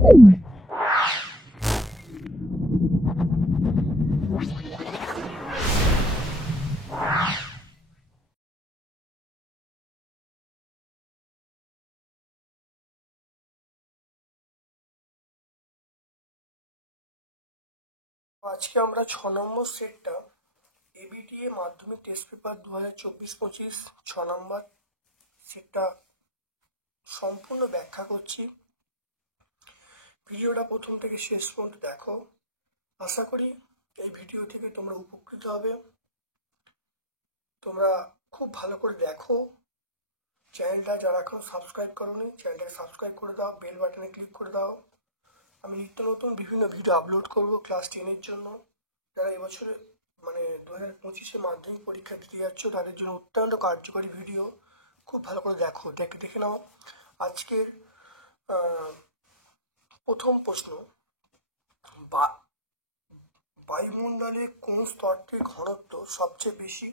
আজকে আমরা 6 নম্বর সেটটা এবিটিএ মাধ্যমিক টেস্ট পেপার 2024-25 6 নম্বর সেটটা সম্পূর্ণ ব্যাখ্যা করছি। ভিডিওটা প্রথম থেকে শেষ পর্যন্ত দেখো। আশা করি এই ভিডিও থেকে তোমরা উপকৃত হবে। তোমরা খুব ভালো করে দেখো। চ্যানেলটা যারা এখন সাবস্ক্রাইব করোনি চ্যানেলটাকে সাবস্ক্রাইব করে দাও, বেল বাটনে ক্লিক করে দাও। আমি নিত্য নতুন বিভিন্ন ভিডিও আপলোড করব ক্লাস 10-এর জন্য। যারা এবছরে 2025-এ মাধ্যমিক পরীক্ষা দিতে যাচ্ছ তাদের জন্য অত্যন্ত কার্যকরী ভিডিও। খুব ভালো করে দেখো, দেখে নাও। আজকের প্রথম প্রশ্ন, বায়ুমণ্ডলে কোন স্তরটির ঘনত্ব সবচেয়ে বেশি?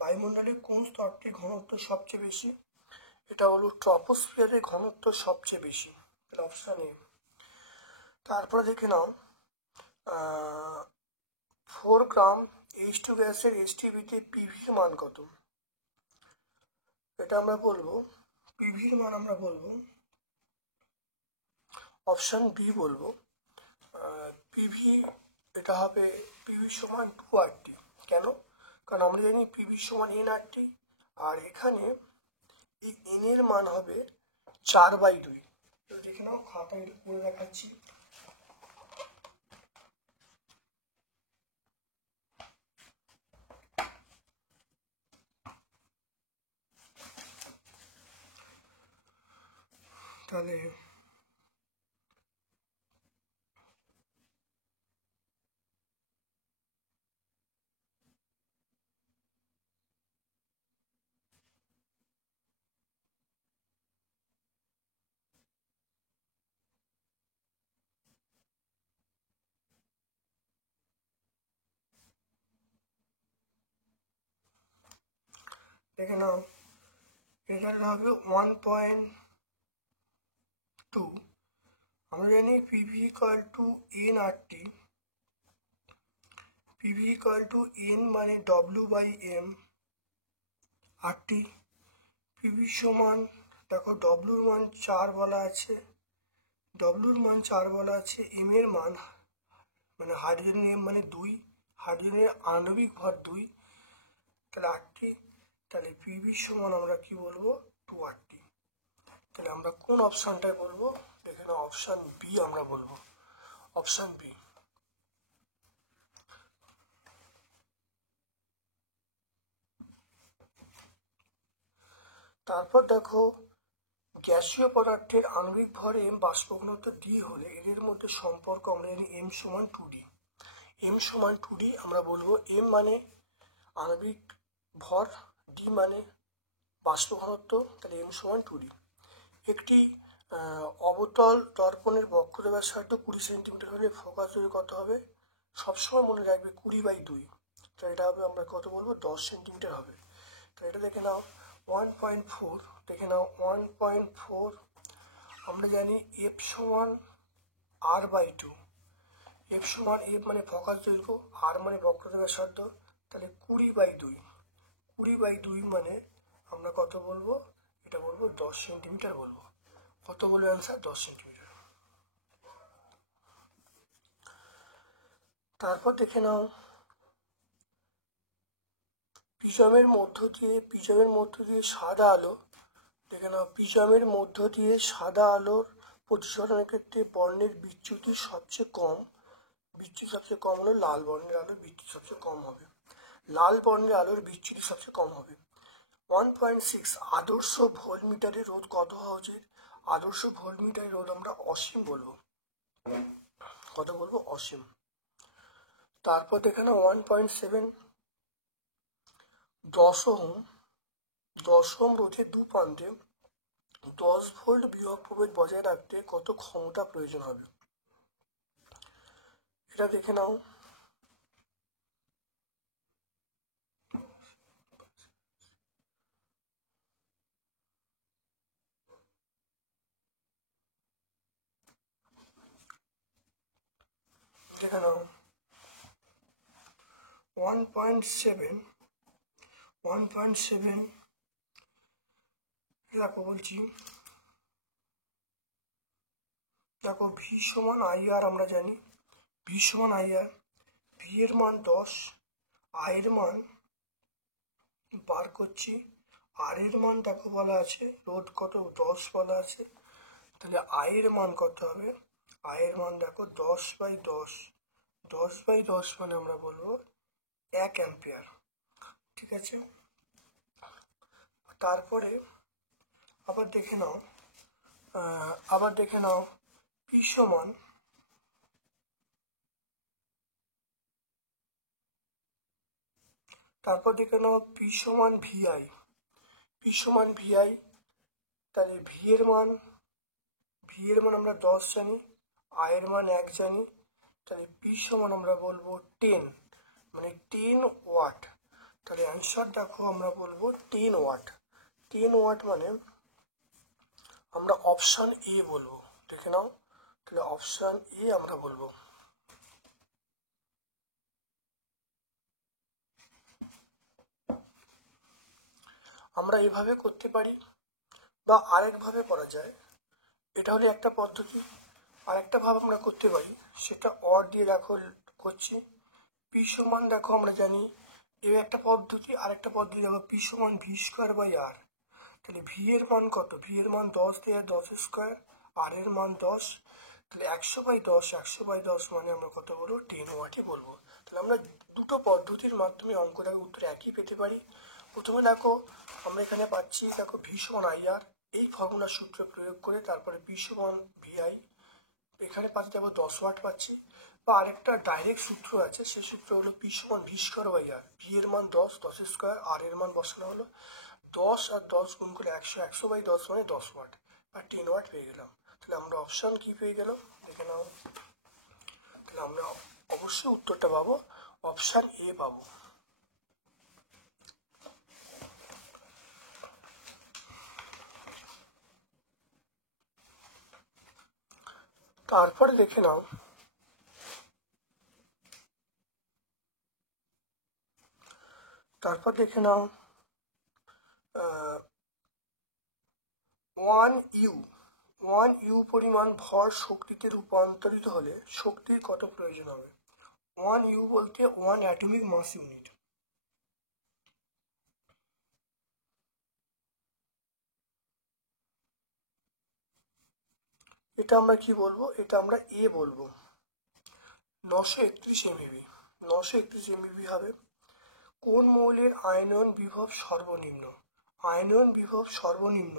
বায়ুমণ্ডলে কোন স্তরটির ঘনত্ব সবচেয়ে বেশি? এটা হলো ট্রপোস্ফিয়ারের ঘনত্ব সবচেয়ে বেশি, অপশন এ। তারপরে দেখে নাও 4 গ্রাম H2 গ্যাসের এসটিভিতে পিভির মান কত? এটা আমরা বলবো পিভির মান আমরা বলবো অপশন বি বলবো। পিভি এটা হবে পিভি সমান 2RT। কেন? কারণ আমরা জানি পিভি সমান nRT, আর এখানে এই n এর মান হবে 4/2। দেখে নাও, খাতায় করে দেখাচ্ছি। তাহলে দেখে নাও, রেজাল্ট হবে 1.2। আমরা জানি PV equal to nRT। PV equal to n মানে W/m RT। পিভি সমান, দেখো ডব্লুর মান 4 বলা আছে, m এর মান মানে হাইড্রোজেন m মানে 2, হাইড্রোজেনের আণবিক ভর 2, তাহলে RT। তাহলে পিভি সমান আমরা কি বলবো? 2RT। তাহলে আমরা কোন অপশনটাই বলবো? দেখে নাও, অপশন বি আমরা বলবো, অপশন বি। তারপর দেখো, গ্যাসীয় পদার্থের আণবিক ভর m, বাষ্প ঘনত্ব d হলে এদের মধ্যে সম্পর্ক আমরা জানি m সমান 2d। m সমান 2d আমরা বলবো। m মানে আণবিক ভর, d মানে বাষ্প ঘনত্ব, তাহলে m সমান 2d। একটি অবতল দর্পণের বক্রতা ব্যাসার্ধ 20 সেন্টিমিটার হলে ফোকাস দৈর্ঘ্য কত হবে? সবসময় মনে রাখবে 20/2। তো এটা হবে, আমরা কত বলবো? 10 সেন্টিমিটার হবে। তো এটা দেখে নাও 1.4। দেখে নাও 1.4। আমরা জানি f সমান r/2। f সমান, f মানে ফোকাস দৈর্ঘ্য, r মানে বক্রতা ব্যাসার্ধ, তাহলে 20/2। 20/2 মানে আমরা কত বলবো? এটা বলবো 10 সেন্টিমিটার বলবো। কত বলবো অ্যান্সার? 10 সেন্টিমিটার। তারপর দেখে নাও, প্রিজমের মধ্য দিয়ে সাদা আলো, দেখে নাও, প্রিজমের মধ্য দিয়ে সাদা আলোর প্রতিসরণের ক্ষেত্রে বর্ণের বিচ্যুতি সবচেয়ে কম হলো লাল বর্ণের আলোর বিচ্যুতি সবচেয়ে কম হবে। লাল বর্ণের আলোর বিচ্যুতি সবচেয়ে কম হবে। 1.6 আদর্শ ভোল্টমিটারের রোধ কত হওয়া উচিত? আদর্শ ভোল্টমিটারের রোধ আমরা অসীম বলবো। কত বলবো? অসীম। তারপর দেখে নাও 1.7 10 ওহম রোধের দু প্রান্তে 10 ভোল্ট বিভব প্রভেদ বজায় রাখতে কত ক্ষমতা প্রয়োজন হবে? এটা দেখে নাও, দেখে নাও 1.7 দেখো বলছি, দেখো ভি সমান আইআর, আমরা জানি ভি সমান আইআর, ভি এর মান 10, আই এর মান বার করছি, আর এর মান দেখো বলা আছে রোধ কত 10 বলা আছে, তাহলে আই এর মান কত হবে, আই এর মান দেখো 10/10, 10/10 মানে আমরা বলবো 1 অ্যাম্পিয়ার। ঠিক আছে, তারপরে আবার দেখে নাও পি সমান, তারপর দেখে নাও পি সমান ভিআই, পি সমান ভিআই, তাহলে ভি এর মান আমরা 10 জানি, আই এর মান 1 জানি, তাহলে পি সমান আমরা বলবো 10, মানে 10 ওয়াট। তাহলে অ্যান্সার দেখো আমরা বলবো 10 ওয়াট। 10 ওয়াট মানে আমরা অপশান এ বলবো, দেখে নাও, তাহলে অপশান এ আমরা বলবো। আমরা এভাবে করতে পারি বা আরেকভাবে করা যায়, এটা হলো একটা পদ্ধতি। আরেকটা ভাবে আমরা করতে পারি, সেটা অর দিয়ে দেখো করছি, পি সমান দেখো আমরা জানি এই একটা পদ্ধতি, আরেকটা পদ্ধতি দেখো পি সমান v²/r, তাহলে ভি এর মান কত, ভি এর মান 10 দিয়ে 10², আর এর মান 10, তাহলে 100/10 মানে আমরা কত বলবো 10 ওয়াটই বলবো। তাহলে আমরা দুটো পদ্ধতির মাধ্যমে অঙ্কটাকে উত্তর একই পেতে পারি। প্রথমে দেখো আমরা এখানে পাচ্ছি, দেখো ভি সমান আইআর, এই ফর্মুলার সূত্র প্রয়োগ করে তারপরে পি সমান ভিআই, এখানে পাচ্ছি দেখো 10 ওয়াট পাচ্ছি। বা আরেকটা ডাইরেক্ট সূত্র আছে, সেই সূত্র হলো পি সমান v²/r, ভি এর মান 10, 10², আর এর মান বসানো হলো 10 আর 10 গুণ করে 100, 100/10 মানে 10 ওয়াট আর 10 ওয়াট পেয়ে গেলাম। তাহলে আমরা অপশান কি পেয়ে গেলাম দেখে নাও, তাহলে আমরা অবশ্যই উত্তরটা পাবো অপশান এ পাবো। তারপরে দেখে নাও, তারপর দেখে নাও 1 ইউ পরিমাণ ভর শক্তিতে রূপান্তরিত হলে শক্তির কত প্রয়োজন হবে। 1 ইউ বলতে 1 অ্যাটমিক মাস ইউনিট। এটা আমরা কি বলবো, এটা আমরা এ বলবো, 931 এমইভি, 931 এমইভি হবে। কোন মৌলের আয়নন বিভব সর্বনিম্ন, আয়নন বিভব সর্বনিম্ন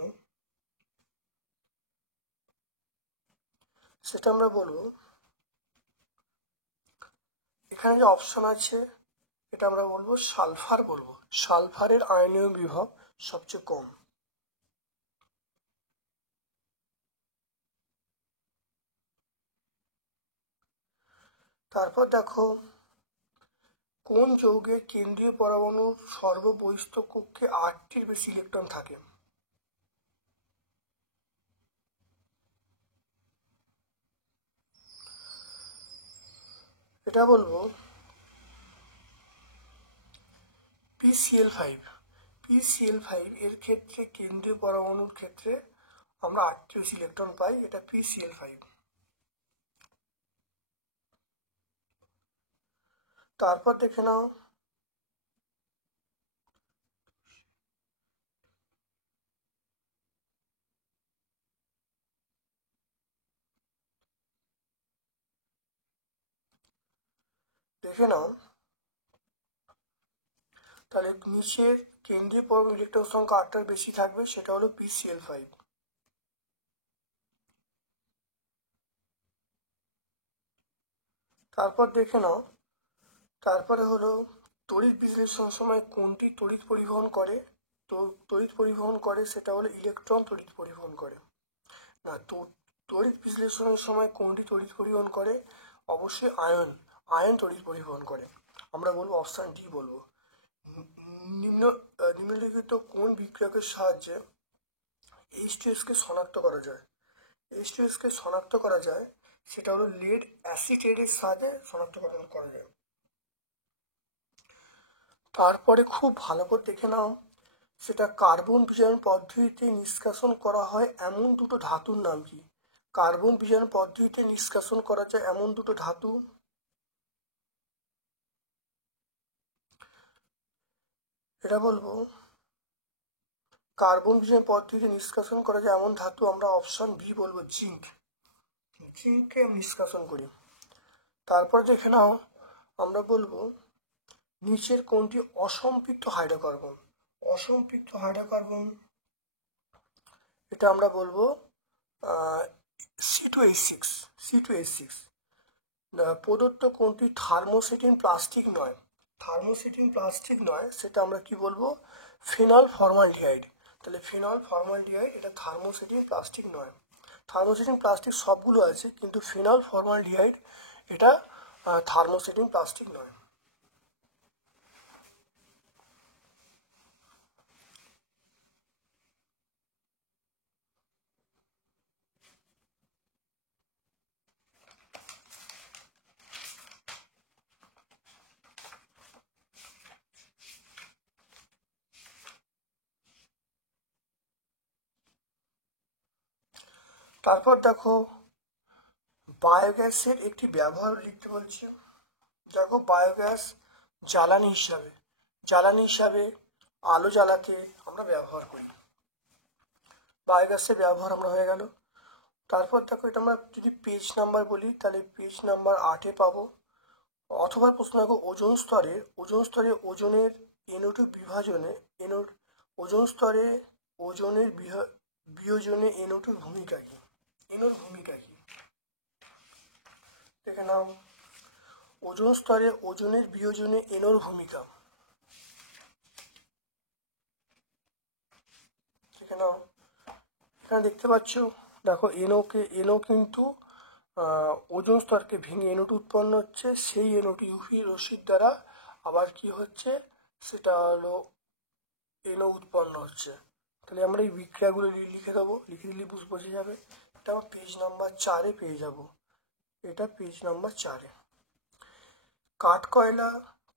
সেটা আমরা বলবো, এখানে যে অপশন আছে এটা আমরা বলবো সালফার বলবো, সালফারের আয়নীয় বিভব সবচেয়ে কম। তারপর দেখো কোন যৌগের কেন্দ্রীয় পরমাণু সর্ববহিস্থ কক্ষে 8টির বেশি ইলেকট্রন থাকে। এটা বলবো PCl5, PCl5 এর ক্ষেত্রে কেন্দ্রীয় পরমাণুর ক্ষেত্রে আমরা 8টি বেশি ইলেকট্রন পাই, এটা PCl5। তারপর দেখে নাও তাহলে নিচের কেন্দ্রীয় পরমাণু ইলেকট্রন সংখ্যা 8টার বেশি থাকবে, সেটা হলো PCl5। তারপর দেখে নাও, তারপরে হলো তড়িৎ বিশ্লেষণের সময় কোনটি তড়িৎ পরিবহন করে, তো তড়িৎ পরিবহন করে সেটা হলো ইলেকট্রন তড়িৎ পরিবহন করে। না, তো তড়িৎ বিশ্লেষণের সময় কোনটি তড়িৎ পরিবহন করে, অবশ্যই আয়ন, আয়ন তড়িৎ পরিবহন করে। আমরা বলবো অপশান ডি বলবো। নিম্নলিখিত কোন বিক্রিয়কের সাহায্যে H2S কে শনাক্ত করা যায়, H2S কে শনাক্ত করা যায় সেটা হলো লেড অ্যাসিটেটের সাথে শনাক্তকরণ করা যায়। তারপরে খুব ভালো করে দেখে নাও, সেটা কার্বন বিজারণ পদ্ধতিতে নিষ্কাশন করা হয় এমন দুটো ধাতুর নাম কি? কার্বন বিজারণ পদ্ধতিতে নিষ্কাশন করা যায় এমন দুটো ধাতু, এটা বলবো কার্বন বিজারণ পদ্ধতিতে নিষ্কাশন করা যায় এমন ধাতু আমরা অপশন বি বলবো, জিঙ্ক। জিঙ্ককে নিষ্কাশন করি। তারপর দেখে নাও, আমরা বলবো নিচের কোনটি অসম্পৃক্ত হাইড্রোকার্বন? অসম্পৃক্ত হাইড্রোকার্বন, এটা আমরা বলবো C2H6। C2H6 প্রদত্ত কোনটি থার্মোসেটিন প্লাস্টিক নয়? থার্মোসেটিন প্লাস্টিক নয়, সেটা আমরা কি বলবো? Phenol formaldehyde. তাহলে ফিনল ফর্মালডিহাইড এটা থার্মোসেটিন প্লাস্টিক নয়। থার্মোসেটিন প্লাস্টিক সবগুলো আছে, কিন্তু ফিনল ফর্মালডিহাইড এটা থার্মোসেটিন প্লাস্টিক নয়। তারপর দেখো বায়োগ্যাসের একটি ব্যবহার লিখতে বলছি। দেখো বায়োগ্যাস জ্বালানি হিসাবে আলো জ্বালাতে আমরা ব্যবহার করি। বায়োগ্যাসের ব্যবহার আমরা হয়ে গেল। তারপর দেখো এটা আমরা যদি পেজ নাম্বার বলি তাহলে পেজ নাম্বার 8-এ পাবো। অথবা প্রশ্ন দেখো ওজোন স্তরে ওজনের NO2 বিভাজনে ওজোন স্তরে ওজনের বিয়োজনে NO2 ভূমিকা কি? NOর ভূমিকা কি দেখে নাও। ওজোন স্তরে ওজনের বিয়োজনে NOর ভূমিকা দেখে নাও। এখানে দেখতে পাচ্ছ, দেখো NO কিন্তু ওজোন স্তরকে ভেঙে NO2 উৎপন্ন হচ্ছে, সেই NO2 ইউভি রশ্মির দ্বারা আবার কি হচ্ছে, সেটা হলো NO উৎপন্ন হচ্ছে। তাহলে আমরা এই বিক্রিয়াগুলো লিখে দেবো, লিখে দিলে বোঝা যাবে। এটা আমার পেজ নাম্বার 4-এ পেয়ে যাব। এটা পেজ নাম্বার 4-এ।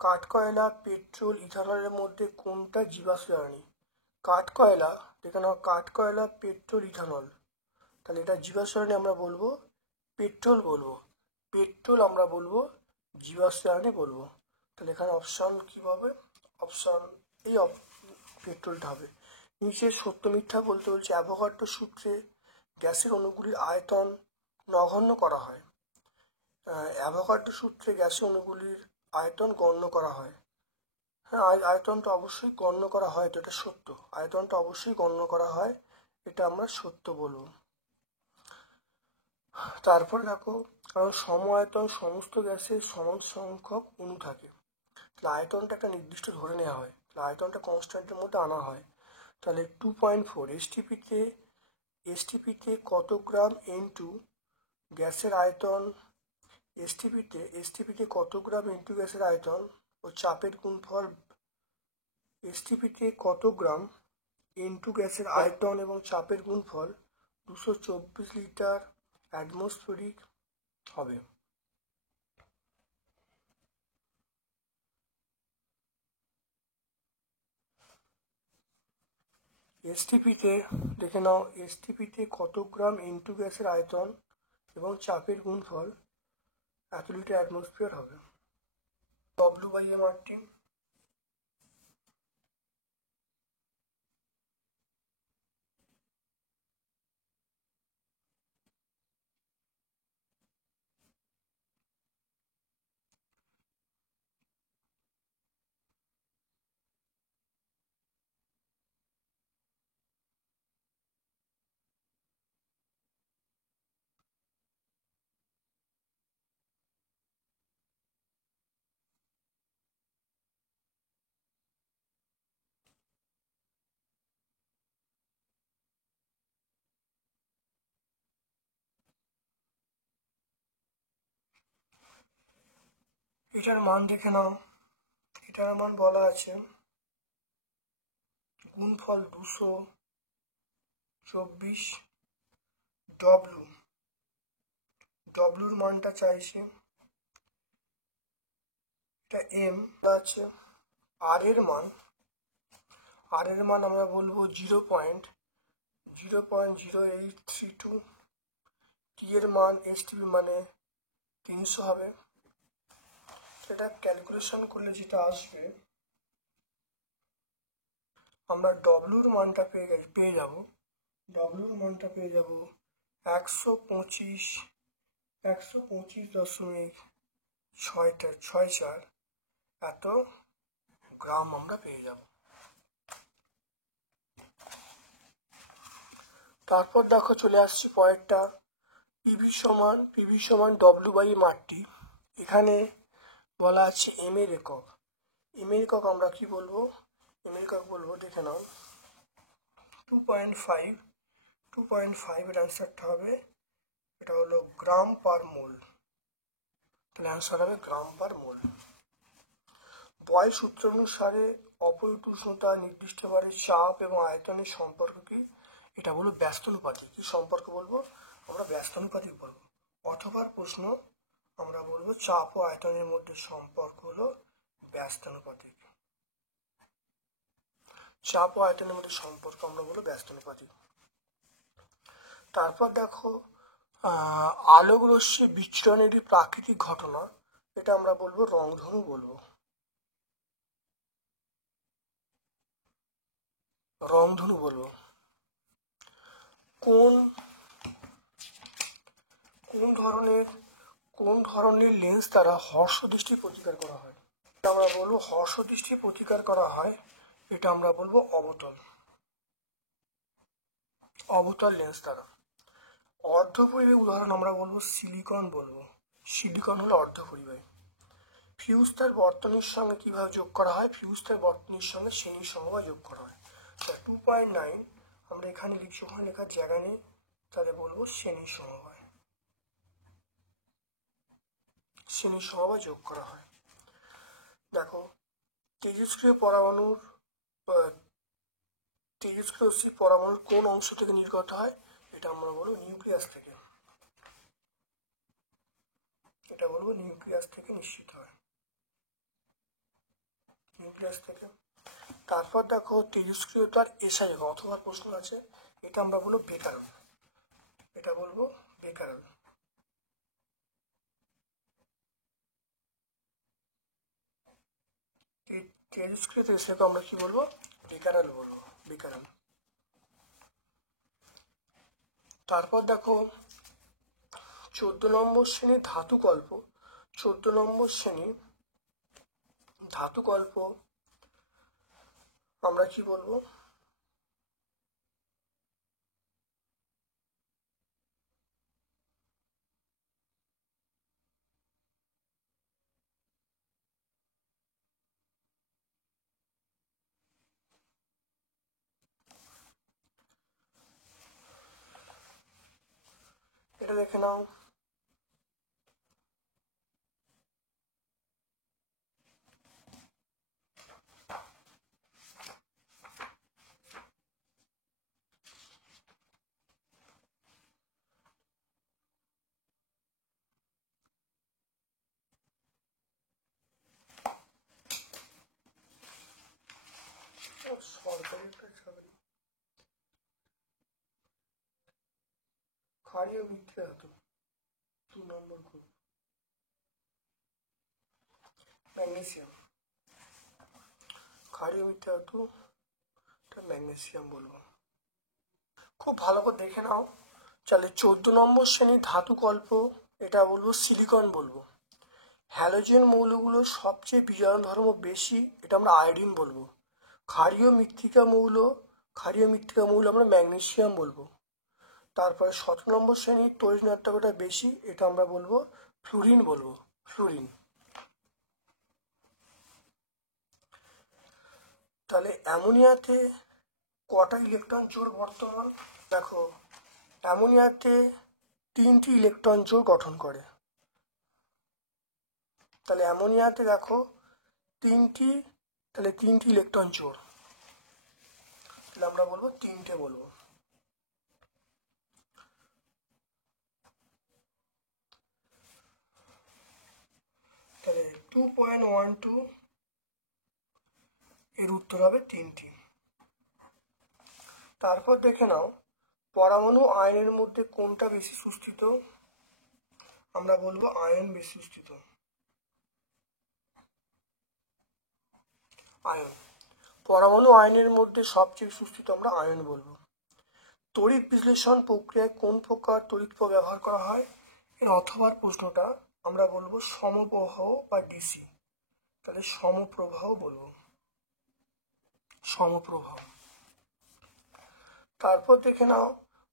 কাঠকয়লা, পেট্রোল, ইথানলের মধ্যে কোনটা জীবাশ্ম জ্বালানি? কাঠকয়লা, দেখে নাও, কাঠকয়লা, পেট্রোল, ইথানল, তাহলে এটা জীবাশ্ম জ্বালানি আমরা বলবো পেট্রোল বলবো। পেট্রোল আমরা বলবো জীবাশ্ম জ্বালানি বলবো। তাহলে এখানে অপশন কি হবে? অপশন এই পেট্রোলটা হবে। নিচে সত্য মিথ্যা বলতে বলছে অ্যাভোগাড্রো সূত্রে গ্যাসের অণুগুলির আয়তন নগণ্য করা হয়। অ্যাভোগাড্রো সূত্রে গ্যাসের অণুগুলির আয়তন গণ্য করা হয়। হ্যাঁ, আয়তনটা অবশ্যই গণ্য করা হয়, তো এটা সত্য। আয়তনটা অবশ্যই গণ্য করা হয়, এটা আমরা সত্য বলবো। তারপর দেখো, কারণ সম আয়তন সমস্ত গ্যাসের সমান সংখ্যক অণু থাকে, তাহলে আয়তনটা একটা নির্দিষ্ট ধরে নেওয়া হয়, তাহলে আয়তনটা কনস্ট্যান্টের মধ্যে আনা হয়। তাহলে 2.4 এসটিপিতে কত গ্রাম N2 গ্যাসের আয়তন? এসটিপিতে কত গ্রাম N2 গ্যাসের আয়তন ও চাপের গুণফল? এসটিপিতে কত গ্রাম N2 গ্যাসের আয়তন এবং চাপের গুণফল 224 লিটার অ্যাটমসফেরিক হবে। এসটিপিতে দেখে নাও, এসটিপিতে কত গ্রাম N2 গ্যাসের আয়তন এবং চাপের গুণফল এত লিটার অ্যাটমসফিয়ার হবে। W/MRT। এটার মান দেখে নাও, এটার মান বলা আছে গুণফল 224 W ডব্লিউর মানটা চাইছে, এটা এম আছে। আর এর মান আমরা বলবো 0.0832। টি এর মান এসটিপি মানে 300 হবে। এটা ক্যালকুলেশন করলে যেটা আসবে, আমরা ডব্লিউর মানটা পেয়ে যাব 125.64 এত গ্রাম আমরা পেয়ে যাব। তারপর দেখো চলে আসছি পরেরটা, পিভি সমান ডব্লিউ/মাঠটি। এখানে বলা আছে এম এর একক। আমরা কি বলবো? দেখে নাও 2.5 এর অ্যান্সারটা হবে, এটা হলো গ্রাম পার মোল। তাহলে অ্যান্সার হবে গ্রাম পার মোল। বয়েল সূত্র অনুসারে অপরিত উষ্ণতা নির্দিষ্ট ভারে চাপ এবং আয়তনের সম্পর্ক কি? এটা বলবো ব্যস্তানুপাতিক। কি সম্পর্ক বলবো? আমরা ব্যস্তানুপাতিক বলবো। অথবা প্রশ্ন আমরা বলবো চাপ ও আয়তনের মধ্যে সম্পর্ক হলো ব্যস্তানুপাতিক। চাপ ও আয়তনের মধ্যে সম্পর্ক আমরা বলবো ব্যস্তানুপাতিক। তারপর দেখো আলোক রশ্মি বিচ্ছুরণের প্রাকৃতিক ঘটনা, এটা আমরা বলবো রংধনু বলবো। কোন ধরনের লেন্স দ্বারা হর্ষ দৃষ্টি প্রতিকার করা হয়? এটা আমরা বলবো হর্ষ দৃষ্টি প্রতিকার করা হয়, এটা আমরা বলবো অবতল লেন্স দ্বারা। অর্ধপরিবাহী উদাহরণ আমরা বলবো সিলিকন বলবো। সিলিকন হলো অর্ধপরিবাহী। ফিউজ তার বর্তনীর সঙ্গে কিভাবে যোগ করা হয়? ফিউজ তার বর্তনীর সঙ্গে শ্রেণী সমবায় যোগ করা হয়। 2.9 আমরা এখানে লিখছি, ওখানে লেখার জায়গা নেই, তাহলে বলবো শ্রেণী সমবায় যোগ করা হয়। দেখো তেজস্ক্রিয় পরমাণুর কোন অংশ থেকে নির্গত হয়? এটা আমরা বলবো নিউক্লিয়াস থেকে। নিশ্চিত হয় নিউক্লিয়াস থেকে। তারপর দেখো তেজস্ক্রিয়তার এসআই একক, অথবা প্রশ্ন আছে, এটা আমরা বলবো বেকারল। তেজস্ক্রিয়তা এসআই একক আমরা কি বলবো? বেকারল বলবো। তারপর দেখো 14 নম্বর শ্রেণীর ধাতুকল্প আমরা কি বলবো? এটা দেখে নাও, সরকারি একটা চাকরি, ক্ষারীয় মিথ্যে ধাতু 2 নম্বর গ্রুপ, ম্যাগনেসিয়াম। ক্ষারীয় মিথ্যে ধাতু ম্যাগনেসিয়াম বলবো। খুব ভালো করে দেখে নাও। তাহলে 14 নম্বর শ্রেণীর ধাতুকল্প, এটা বলবো সিলিকন বলবো। হ্যালোজেন মৌলগুলোর সবচেয়ে বিজারণ ধর্ম বেশি, এটা আমরা আয়োডিন বলবো। ক্ষারীয় মৃত্তিকা মৌল আমরা ম্যাগনেসিয়াম বলবো। তারপরে 17 নম্বর শ্রেণীর তড়িৎ ঋণাত্মকতা বেশি, এটা আমরা বলবো ফ্লুরিন বলবো। তাহলে অ্যামোনিয়াতে কটা ইলেকট্রন জোড় বর্তমান? দেখো অ্যামোনিয়াতে 3টি ইলেকট্রন জোড় গঠন করে। তাহলে অ্যামোনিয়াতে দেখো 3টি ইলেকট্রন জোড়, তাহলে আমরা বলবো 3টে বলবো। 2.12, এর উত্তর হবে 3টি। তারপর দেখে নাও পরমাণু আয়নের মধ্যে কোনটা বেশি সুস্থিত? আমরা বলবো আয়ন বেশি সুস্থিত। আয়ন, পরমাণু আয়নের মধ্যে সবচেয়ে সুস্থিত আমরা আয়ন বলবো। তড়িৎ বিশ্লেষণ প্রক্রিয়ায় কোন প্রকার তড়িৎ প্রবাহ ব্যবহার করা হয়? এর অথবা প্রশ্নটা আমরা বলবো সমপ্রবাহ বা ডিসি, তাহলে সমপ্রবাহ বলবো, সমপ্রবাহ। তারপর দেখে নাও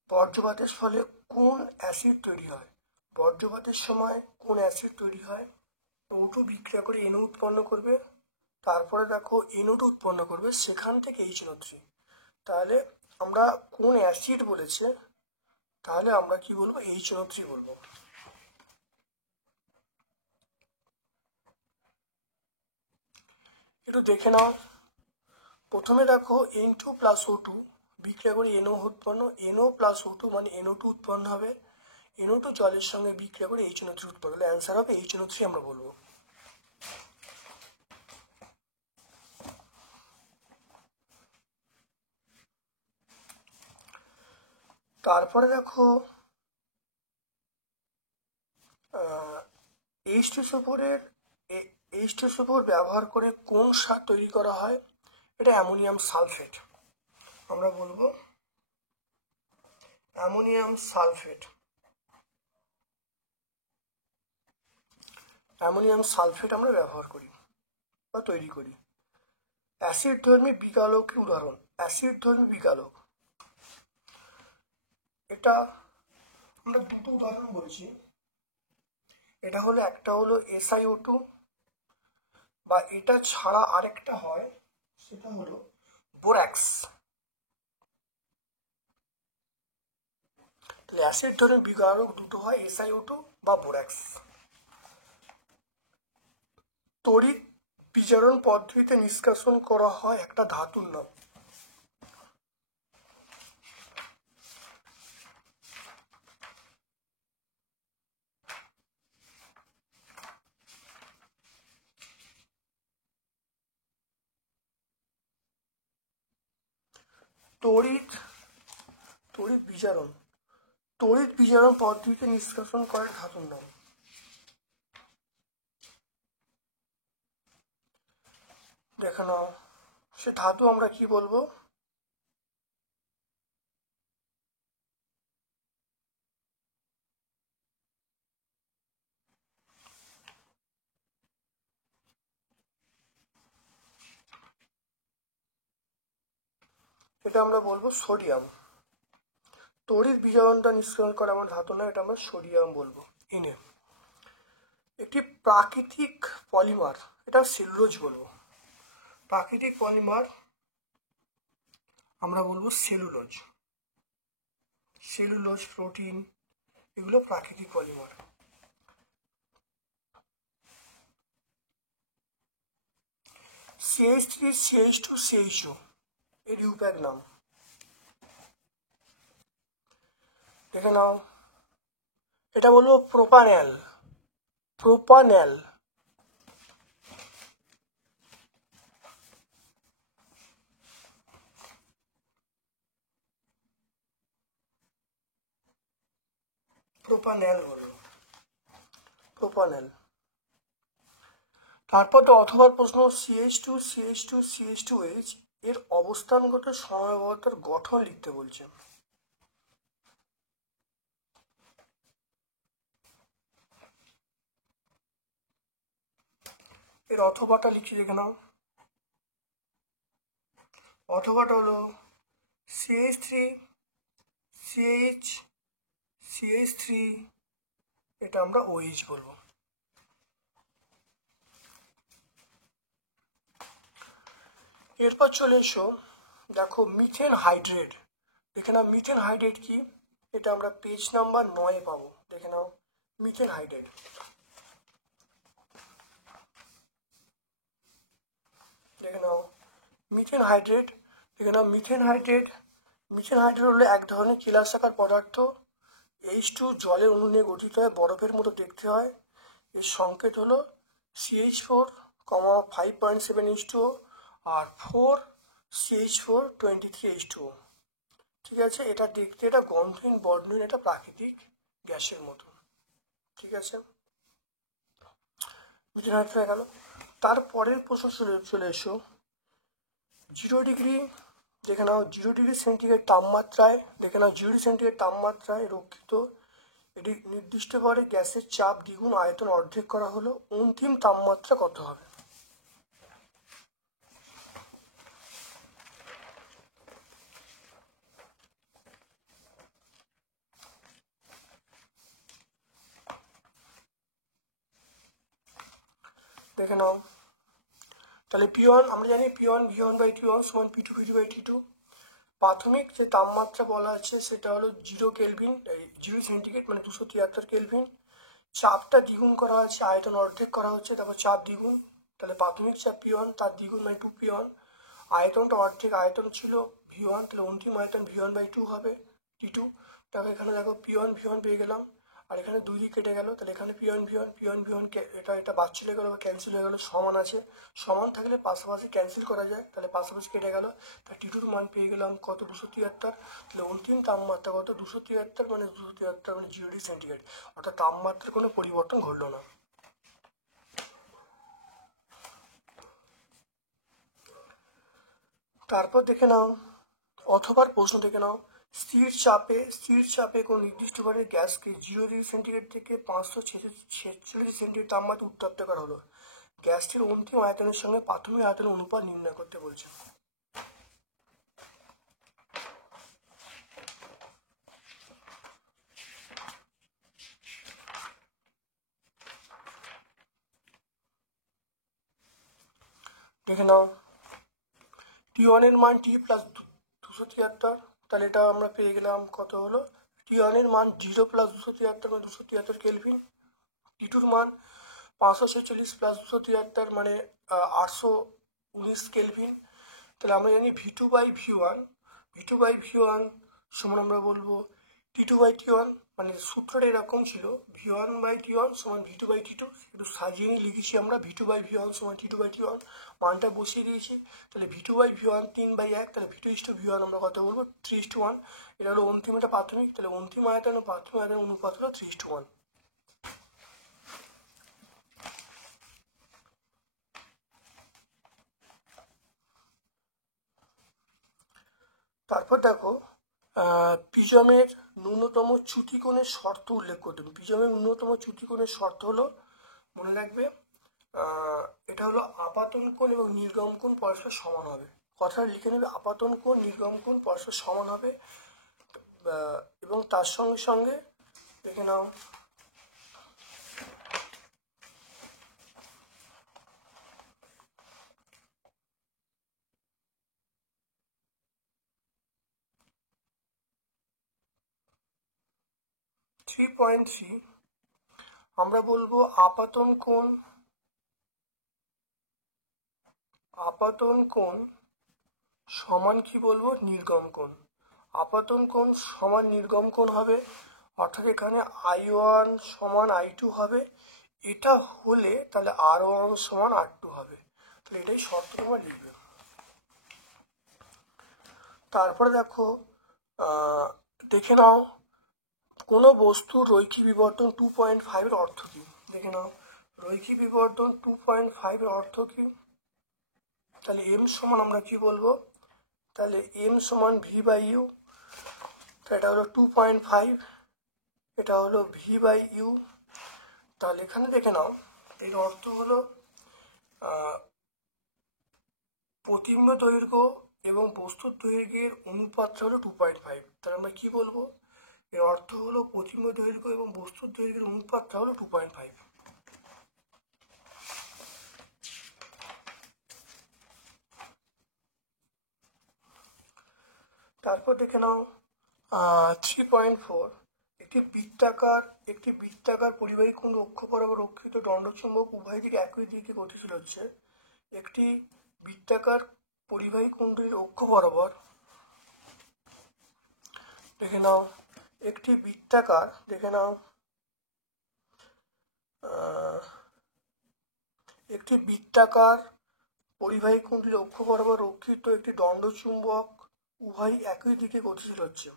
বজ্রপাতের ফলে কোন অ্যাসিড তৈরি হয়? বজ্রপাতের সময় কোন অ্যাসিড তৈরি হয়? O2 বিক্রিয়া করে NO উৎপন্ন করবে, তারপরে দেখো NO2 উৎপন্ন করবে, সেখান থেকে HNO3। তাহলে আমরা কোন অ্যাসিড বলেছে, তাহলে আমরা কি বলবো? HNO3 বলবো। একটু দেখে নাও, প্রথমে দেখো N2 + O2 বিক্রিয়া করে NO উৎপন্ন, NO + O2 মানে NO2 উৎপন্ন হবে, NO2 জলের সঙ্গে বিক্রিয়া করে HNO3 উৎপন্ন হলে অ্যান্সার হবে HNO3 আমরা বলবো। তারপরে দেখো H2SO4 ব্যবহার করে কোন সার তৈরি করা হয়? এটা অ্যামোনিয়াম সালফেট, আমরা বলবো অ্যামোনিয়াম সালফেট। অ্যামোনিয়াম সালফেট আমরা ব্যবহার করি বা তৈরি করি। অ্যাসিডধর্মী বিকালকের উদাহরণ। অ্যাসিডধর্মী বিকালক, এটা আমরা দুটো উদাহরণ বলছি। এটা হলো, একটা হলো SiO2, বা এটা ছাড়া আরেকটা হয়, সেটা হলো বোরাক্স। অ্যাসিড ধর্মী বিকারক দুটো হয়, SiO2 বা বোরাক্স। তড়িৎ বিজারণ পদ্ধতিতে নিষ্কাশন করা হয় একটা ধাতুর নাম। তড়িৎ বিজারণ পদ্ধতিতে নিষ্কাশন করে ধাতুর নাম। দেখে নাও, সে ধাতু আমরা কি বলবো? এটা আমরা বলবো সোডিয়াম। তড়িৎ বিজারণটা নিষ্কাশন করে আমার ধাতু নাম, এটা আমরা সোডিয়াম বলবো। ইনে একটি প্রাকৃতিক পলিমার, এটা সেলুলোজ বলবো। প্রাকৃতিক পলিমার আমরা বলবো সেলুলোজ। সেলুলোজ, প্রোটিন, এগুলো প্রাকৃতিক পলিমার। CH3 CH2 CH2 এর ইউপ্যাক নাম। দেখে নাও, এটা বলবো প্রোপানেল। প্রোপানেল। প্রোপানেল বলবো, প্রোপানেল। তারপর তো অথবা প্রশ্ন, CH2 CH2 CH2H এর অবস্থানগত সমবায়বতার গঠন লিখতে বলছে। এর অথবাটা লিখি, দেখে নাও। অথবাটা হলো CH3 CH CH3, এটা আমরা OH বলবো। এরপর চলে এসো, দেখো মিথেন হাইড্রেট। দেখে নাও মিথেন হাইড্রেট কি, এটা আমরা পেজ নাম্বার 9 পাবো। দেখে নাও মিথেন হাইড্রেট। দেখে নাও মিথেন হাইড্রেট। দেখে নাও মিথেন হাইড্রেট হলো এক ধরনের কেলাসাকার পদার্থ। H2 জলের অণু নিয়ে গঠিত হয়, বরফের মতো দেখতে হয়। এর সংকেত হলো CH4, 5.7H2O আর 4 CH4 23H2O। ঠিক আছে, এটা দেখতে এটা গন্ধহীন বর্ণহীন, এটা প্রাকৃতিক গ্যাসের মতো। ঠিক আছে, বুঝে নেওয়া গেল। তারপরের প্রশ্ন চলে এসো 0 ডিগ্রি, দেখে নাও 0 ডিগ্রি সেন্টিগ্রেড তাপমাত্রায়, দেখে নাও 0 ডিগ্রি সেন্টিগ্রেড তাপমাত্রায় রক্ষিত এটি নির্দিষ্ট করে গ্যাসের চাপ দ্বিগুণ আয়তন অর্ধেক করা হলো, অন্তিম তাপমাত্রা কত হবে? দেখে নাও, তাহলে P1 আমরা জানি P1 V1/T1 সমান P2 V2/T2। প্রাথমিক যে তাপমাত্রা বলা আছে সেটা হলো 0 কেলভিন, 0 সেন্টিগ্রেড মানে 273 কেলভিন। চাপটা দ্বিগুণ করা হচ্ছে, আয়তন অর্ধেক করা হচ্ছে, তারপর চাপ দ্বিগুণ, তাহলে প্রাথমিক চাপ P1 তার দ্বিগুণ মানে 2P1। আয়তনটা অর্ধেক, আয়তন ছিল V1, তাহলে অন্তিম আয়তন V1/2 হবে T2। তাহলে এখানে দেখো P1 V1 পেয়ে গেলাম, আর এখানে 2 দিক কেটে গেল, তাহলে এখানে P1 V1 এটা বাদ চলে গেল বা ক্যান্সেল হয়ে গেল, সমান আছে, সমান থাকলে পাশাপাশি ক্যান্সেল করা যায়, তাহলে পাশাপাশি কেটে গেল, তাহলে T2 মান পেয়ে গেলাম কত 273। তাহলে অন্তিম তাপমাত্রা কত 273 মানে 273 মানে 0 ডিগ্রি সেন্টিগ্রেড, অর্থাৎ তাপমাত্রার কোনো পরিবর্তন ঘটলো না। তারপর দেখে নাও অথবা প্রশ্ন দেখে নাও, স্থির চাপে কোন নির্দিষ্ট ভাবে গ্যাসকে 0 ডিগ্রি সেন্টিগ্রেড থেকে 546 সেন্টিগ্রেড তাপমাত্রা উত্তপ্ত করা হলো, গ্যাসটির অন্তিম আয়তনের সঙ্গে প্রাথমিক আয়তনের অনুপাত নির্ণয় করতে বলছে। দেখে নাও T1 এর মান T প্লাস 273, তাহলে এটা আমরা পেয়ে গেলাম কত হলো, T1 এর মান 0 প্লাস 273 মানে 273 কেলভিন। T2 মান 546 প্লাস 273 মানে 819 কেলভিন। তাহলে আমরা জানি V2/V1 সমান আমরা বলবো T2/T1, মানে সূত্রটা এরকম ছিল V1/T1 সমান V2/T2, একটু সাজিয়ে নিয়ে লিখেছি আমরা V2/V1 সমান T2/T1, মানটা বসিয়ে দিয়েছি। তাহলে V2/V1 3/1, তাহলে V2/V1 আমরা কত বলবো 3:1। এটা হলো অন্তিম, এটা প্রাথমিক, তাহলে অন্তিম আয়তন ও প্রাথমিক আয়তনের অনুপাত হলো 3:1। তারপর দেখো প্রিজমের ন্যূনতম চ্যুতিকোণের শর্ত উল্লেখ করতে হবে। প্রিজমের ন্যূনতম চ্যুতিকোণের শর্ত হলো, মনে রাখবে এটা হলো আপাতন কোণ এবং নির্গম কোণ পরস্পর সমান হবে। কথাটা লিখে নেবে, আপাতন কোণ নির্গম কোণ পরস্পর সমান হবে, এবং তার সঙ্গে সঙ্গে দেখে নাও আমরা বলবো আপাতন কোণ সমান কি বলবো নির্গম কোণ। আপাতন কোণ সমান নির্গম কোণ হবে, অর্থাৎ এখানে I1 সমান I2 হবে, এটা হলে তাহলে R1 সমান R2 হবে, তাহলে এটাই শর্ত তোমরা লিখবে। তারপরে দেখো দেখে নাও কোনো বস্তুর রৈখিক বিবর্তন 2.5 এর অর্থ কি। দেখে নাও রৈখিক বিবর্তন 2.5 এর অর্থ কি, তাহলে m সমান আমরা কি বলবো, তাহলে m সমান V/U, এটা হলো 2.5, এটা হলো V/U। তাহলে এখানে দেখে নাও এর অর্থ হলো প্রতিবিম্ব দৈর্ঘ্য এবং বস্তুর দৈর্ঘ্যের অনুপাতটা হলো 2.5, তাহলে আমরা কি বলবো, এর অর্থ হলো প্রতিবিম্ব দৈর্ঘ্য এবং বস্তুর দৈর্ঘ্যের অনুপাতটা হলো 2.5। তারপর দেখে নাও 3.4, একটি বৃত্তাকার পরিবাহী কোণ অক্ষ বরাবর রক্ষিত দণ্ডচুম্বক উভয় দিকে একই দিকে গতিশীল হচ্ছে। একটি বৃত্তাকার পরিবাহী কুণ্ডলীর অক্ষ বরাবর, দেখে নাও একটি বৃত্তাকার, দেখে নাও একটি বৃত্তাকার পরিবাহী কুণ্ডলী অক্ষ বরাবর রক্ষিত একটি দণ্ড চুম্বক উভয় একই দিকে গতিশীল হচ্ছে।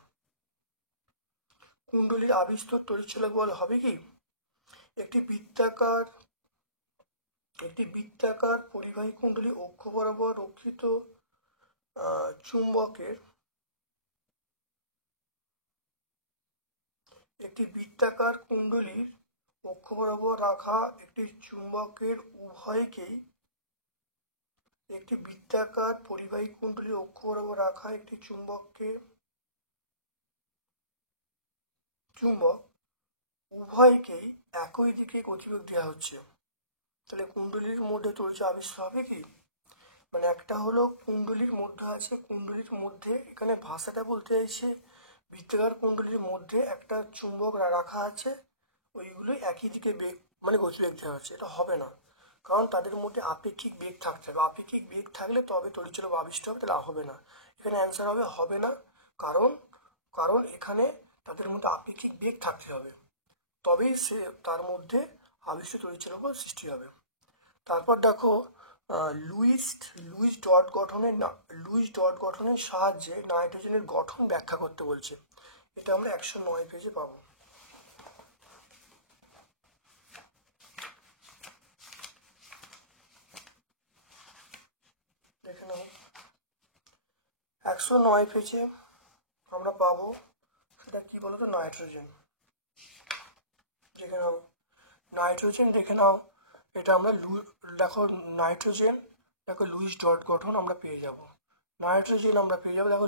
কুণ্ডলীর আবিষ্কার তড়িৎচুম্বক বল হবে কি? একটি বৃত্তাকার পরিবাহী কুণ্ডলী অক্ষ বরাবর রক্ষিত চুম্বকের একটি বৃত্তাকার কুণ্ডলীর অক্ষ বরাবর রাখা একটি চুম্বকের উভয়কেই একটি বৃত্তাকার পরিবাহী কুণ্ডলীর অক্ষ বরাবর রাখা একটি চুম্বক উভয়কেই একই দিকে গতিবেগ দেওয়া হচ্ছে। তাহলে কুণ্ডলীর মধ্যে তড়িৎ আবিষ্কার হবে কি? মানে একটা হলো কুণ্ডলীর মধ্যে আছে, কুণ্ডলীর মধ্যে এখানে ভাষাটা বলতে চাইছে বৃত্তাকার কুণ্ডলীর মধ্যে একটা চুম্বক রাখা আছে, ওইগুলোই একই দিকে বেগ মানে গতিবেগ দেওয়া হচ্ছে। এটা হবে না, কারণ তাদের মধ্যে আপেক্ষিক বেগ থাকতে হবে। আপেক্ষিক বেগ থাকলে তবে তড়িৎচুম্বক আবিষ্কার হবে, তাহলে হবে না। এখানে অ্যান্সার হবে না, কারণ এখানে তাদের মধ্যে আপেক্ষিক বেগ থাকতে হবে, তবেই তার মধ্যে আবিষ্কৃত তড়িৎচুম্বক সৃষ্টি হবে। তারপর দেখো লুইস ডট গঠনের সাহায্যে নাইট্রোজেনের গঠন ব্যাখ্যা করতে বলছে। এটা আমরা 109 পেজে পাবো। দেখে নাও 109 পেজে আমরা পাবো। সেটা কি বলতো? নাইট্রোজেন। দেখে নাও নাইট্রোজেন, দেখে নাও এটা আমরা দেখো নাইট্রোজেন, দেখো লুইস ডট গঠন আমরা পেয়ে যাব। নাইট্রোজেন আমরা পেয়ে যাবো, দেখো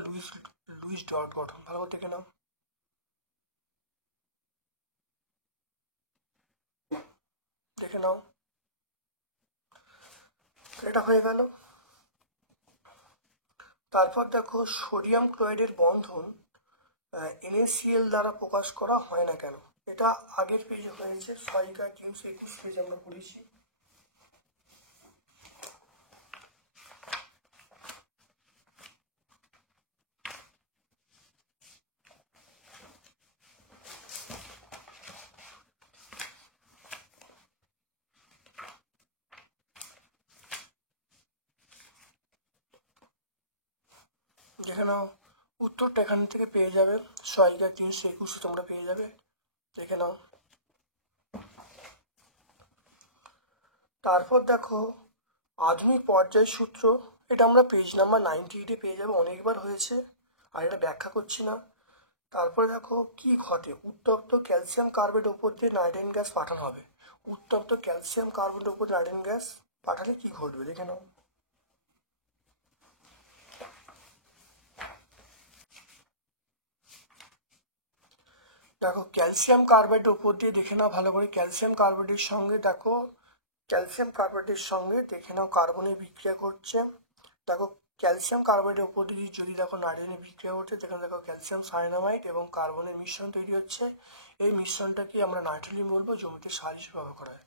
লুইস ডট গঠন। ভালো করে দেখে নাও, দেখে নাও এটা হয়ে গেল। তারপর দেখো সোডিয়াম ক্লোরাইডের বন্ধন NaCl দ্বারা প্রকাশ করা হয় না কেন? এটা আগের পেজে হয়েছে, 6/321 পেজে আমরা পড়েছি। দেখে নাও উত্তরটা এখান থেকে পেয়ে যাবে, 6/321 তোমরা পেয়ে যাবে, দেখে নাও। তারপর দেখো আধুনিক পর্যায় সূত্র, এটা আমরা পেজ নাম্বার 98 পেয়ে যাবো, অনেকবার হয়েছে আর এটা ব্যাখ্যা করছি না। তারপরে দেখো কি ঘটে, উত্তপ্ত ক্যালসিয়াম কার্বনেটের উপর দিয়ে নাইট্রোজেন গ্যাস পাঠানো হবে। উত্তপ্ত ক্যালসিয়াম কার্বনেটের উপর নাইট্রোজেন গ্যাস পাঠালে কি ঘটবে দেখে নাও। দেখো ক্যালসিয়াম কার্বাইডের উপর দিয়ে দেখে নাও ভালো করে, ক্যালসিয়াম কার্বাইডের সঙ্গে দেখো দেখে নাও কার্বনের বিক্রিয়া করছে। দেখো ক্যালসিয়াম কার্বাইডের উপর দিয়ে যদি দেখো নাইট্রোজেনের বিক্রিয়া করছে, যেখানে দেখো ক্যালসিয়াম সায়ানামাইড এবং কার্বনের মিশ্রণ তৈরি হচ্ছে। এই মিশ্রণটাকে আমরা নাইট্রোলিন বলবো, জমিতে সার হিসেবে ব্যবহার করা হয়।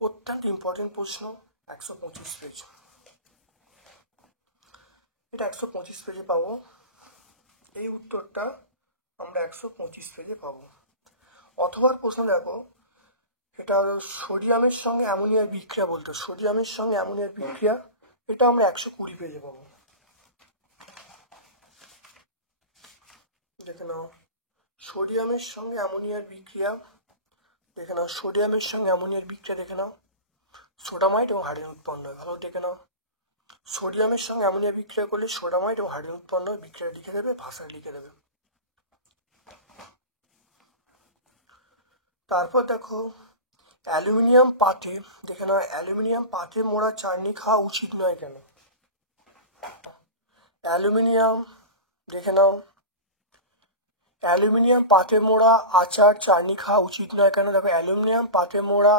অত্যন্ত ইম্পর্টেন্ট প্রশ্ন, 125 পেজ। এটা 125 পেজে পাবো, এই উত্তরটা আমরা 125 পেজে পাবো। অথবা প্রশ্ন দেখো, এটা হলো সোডিয়ামের সঙ্গে অ্যামোনিয়ার বিক্রিয়া বলতো, সোডিয়ামের সঙ্গে অ্যামোনিয়ার বিক্রিয়া, এটা আমরা 120 পেজে পাবো। দেখে নাও সোডিয়ামের সঙ্গে অ্যামোনিয়ার বিক্রিয়া, দেখে নাও সোডিয়ামের সঙ্গে অ্যামোনিয়ার বিক্রিয়া, দেখে নাও সোডামাইট এবং হাইড্রোজেন উৎপন্ন হয়। ভালো দেখে নাও, সোডিয়ামের সঙ্গে অ্যামোনিয়া বিক্রিয়া করলে সোডামাইট এবং হাইড্রোজেন উৎপন্ন হয়। বিক্রিয়া লিখে দেবে, ভাষায় লিখে দেবে। তারপর দেখো অ্যালুমিনিয়াম পাতে, দেখে নাও অ্যালুমিনিয়াম পাতে মোড়া চাটনি খাওয়া উচিত নয় কেন? অ্যালুমিনিয়াম, দেখে নাও অ্যালুমিনিয়াম পাতে মোড়া আচার চাটনি খাওয়া উচিত নয় কেন? দেখো অ্যালুমিনিয়াম পাতে মোড়া